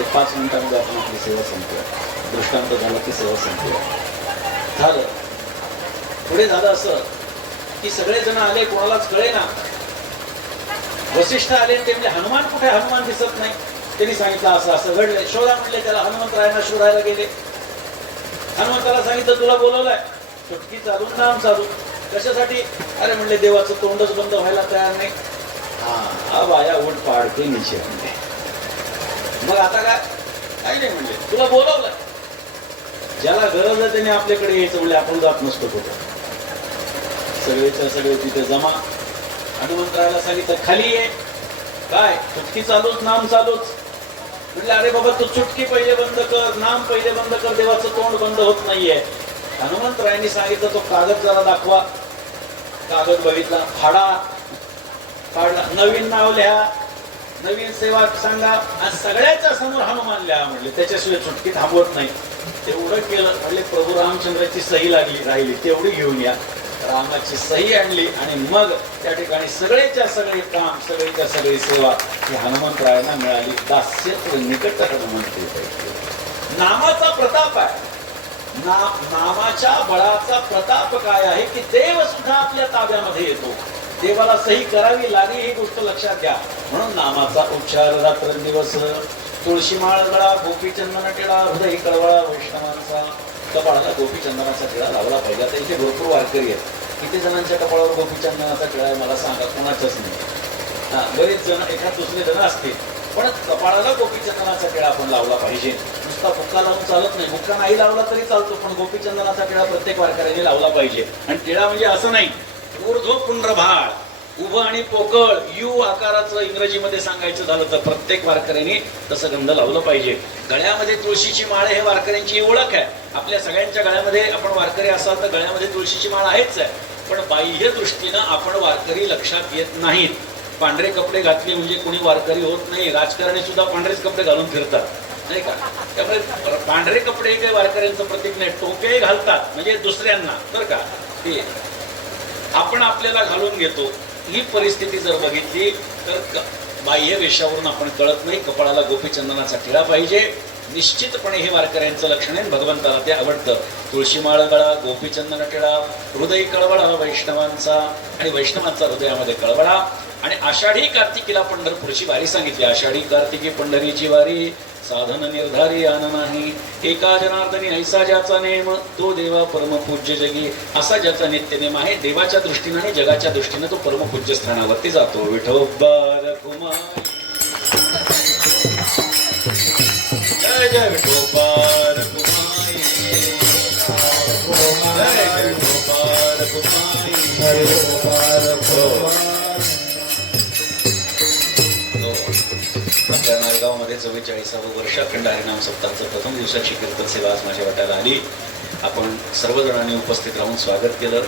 एक 5 मिनिटांमध्ये आपण आपली सेवा संपूया. दृष्टांत झाला की सेवा संपूया. झालं. पुढे झालं असं की सगळेजण आले, कोणालाच कळे ना. वसिष्ठ आले, ते म्हणजे हनुमान कुठे, हनुमान दिसत नाही. त्यांनी सांगितलं असं असं घडलंय. शोधा म्हणले त्याला. हनुमंतरायांना शोधायला गेले. हनुमंताला सांगितलं, तुला बोलवलंय. चुटकी चालून नाम चालू. कशासाठी. अरे म्हणले देवाचं तोंडच बंद व्हायला तयार नाही. हा बाया उठ पाडते नीचे म्हणले. मग आता काय, काही नाही म्हणले, तुला बोलवलंय. ज्याला गरज आहे त्याने आपल्याकडे यायचं म्हणले, आपण जात नसतो कुठं. सगळेच्या सगळे तिथे जमा. हनुमंतरायाला सांगितलं, खाली ये. काय, चुटकी चालूच नाम चालूच. म्हणले, अरे बाबा तू चुटकी पहिले बंद कर, नाम पहिले बंद कर, देवाचं तोंड बंद होत नाहीये. हनुमंतरायांनी सांगितलं, तो कागद जरा दाखवा. कागद बघितला, फाडा. काढला. नवीन नाव लिहा, नवीन सेवा सांगा आणि सगळ्याच्या समोर हनुमान लिहा म्हणले, त्याच्याशिवाय चुटकी थांबवत नाही. तेवढं केलं. म्हणले प्रभू रामचंद्राची सही लागली राहिली, तेवढी घेऊन या. रामाची सही आणली आणि मग त्या ठिकाणी सगळेच्या सगळे काम, सगळेच्या सगळी सेवा ही हनुमंतरायांना मिळाली. दास्य निकट हनुमंत. नामाचा प्रताप आहे. नामाच्या बळाचा प्रताप काय आहे की देव सुद्धा आपल्या ताब्यामध्ये येतो. देवाला सही करावी लागली ही गोष्ट लक्षात घ्या. म्हणून नामाचा उच्चार रात्रंदिवस. तुळशी माळ गळा, गोपीचंदन टिळा, हृदय कळवळा, वैष्णवांचा. कपाळाला गोपीचंदनाचा टिळा लावला पाहिजे. आता इथे भरपूर वारकरी आहेत. किती जणांच्या कपाळावर गोपीचंदनाचा टिळा आहे मला सांगा, कोणाच्याच नाही. बरेच जण, एखाद दुसरे जण असतील, पण कपाळाला गोपीचंदनाचा टिळा आपण लावला पाहिजे. नुसता बुक्का लावून चालत नाही. बुक्का नाही लावला तरी चालतो, पण गोपीचंदनाचा टिळा प्रत्येक वारकऱ्याने लावला पाहिजे. आणि टिळा म्हणजे असं नाही ऊर्ध्व पुंड्रभाळ, उभं आणि पोकळ, यू आकाराचं इंग्रजीमध्ये सांगायचं झालं तर प्रत्येक वारकऱ्याने तसं गंध लावलं पाहिजे. गळ्यामध्ये तुळशीची माळ हे वारकऱ्यांची ओळख आहे. आपल्या सगळ्यांच्या गळ्यामध्ये, आपण वारकरी असाल तर गळ्यामध्ये तुळशीची माळ आहेच आहे. पण बाह्य दृष्टीनं आपण वारकरी लक्षात येत नाहीत. पांढरे कपडे घातले म्हणजे कोणी वारकरी होत नाही. राजकारणी सुद्धा पांढरेच कपडे घालून फिरतात, नाही का. त्यामुळे पांढरे कपडे काही वारकऱ्यांचं प्रतीक नाही. टोपे घालतात म्हणजे दुसऱ्यांना, बरं का, ते आपण आपल्याला घालून घेतो. ही परिस्थिती जर बघितली तर बाह्य वेशावरून आपण कळत नाही. कपाळाला गोपीचंदनाचा टिळा पाहिजे. निश्चितपणे हे वारकऱ्यांचं लक्षण आहे. भगवंताला ते आवडतं. तुळशी माळ गळा, गोपीचंदन टिळा, हृदय कळवळा वैष्णवांचा, आणि वैष्णवांचा हृदयामध्ये कळवळा. आणि आषाढी कार्तिकीला पंढरपूरची वारी सांगितली. आषाढी कार्तिकी पंढरीची वारी, साधन निर्धारी आन नाही. एका जनार्दनी ऐसा ज्याचा नेम, तो देवा परमपूज्य जगी. असा ज्याचा नित्यनेम आहे. देवाच्या दृष्टीने आणि जगाच्या दृष्टीने तो परमपूज्य स्थानावरती जातो. विठोबा रखुमाई, जय जय विठोबा रखुमाई, जय विठोबा रखुमाई, आपल्या नायगावमध्ये 44वे वर्ष अखंड हरिनाम सप्ताहाचं प्रथम दिवसाची कीर्तन सेवा आज माझ्या वाट्याला आली. आपण सर्वजणांनी उपस्थित राहून स्वागत केलं.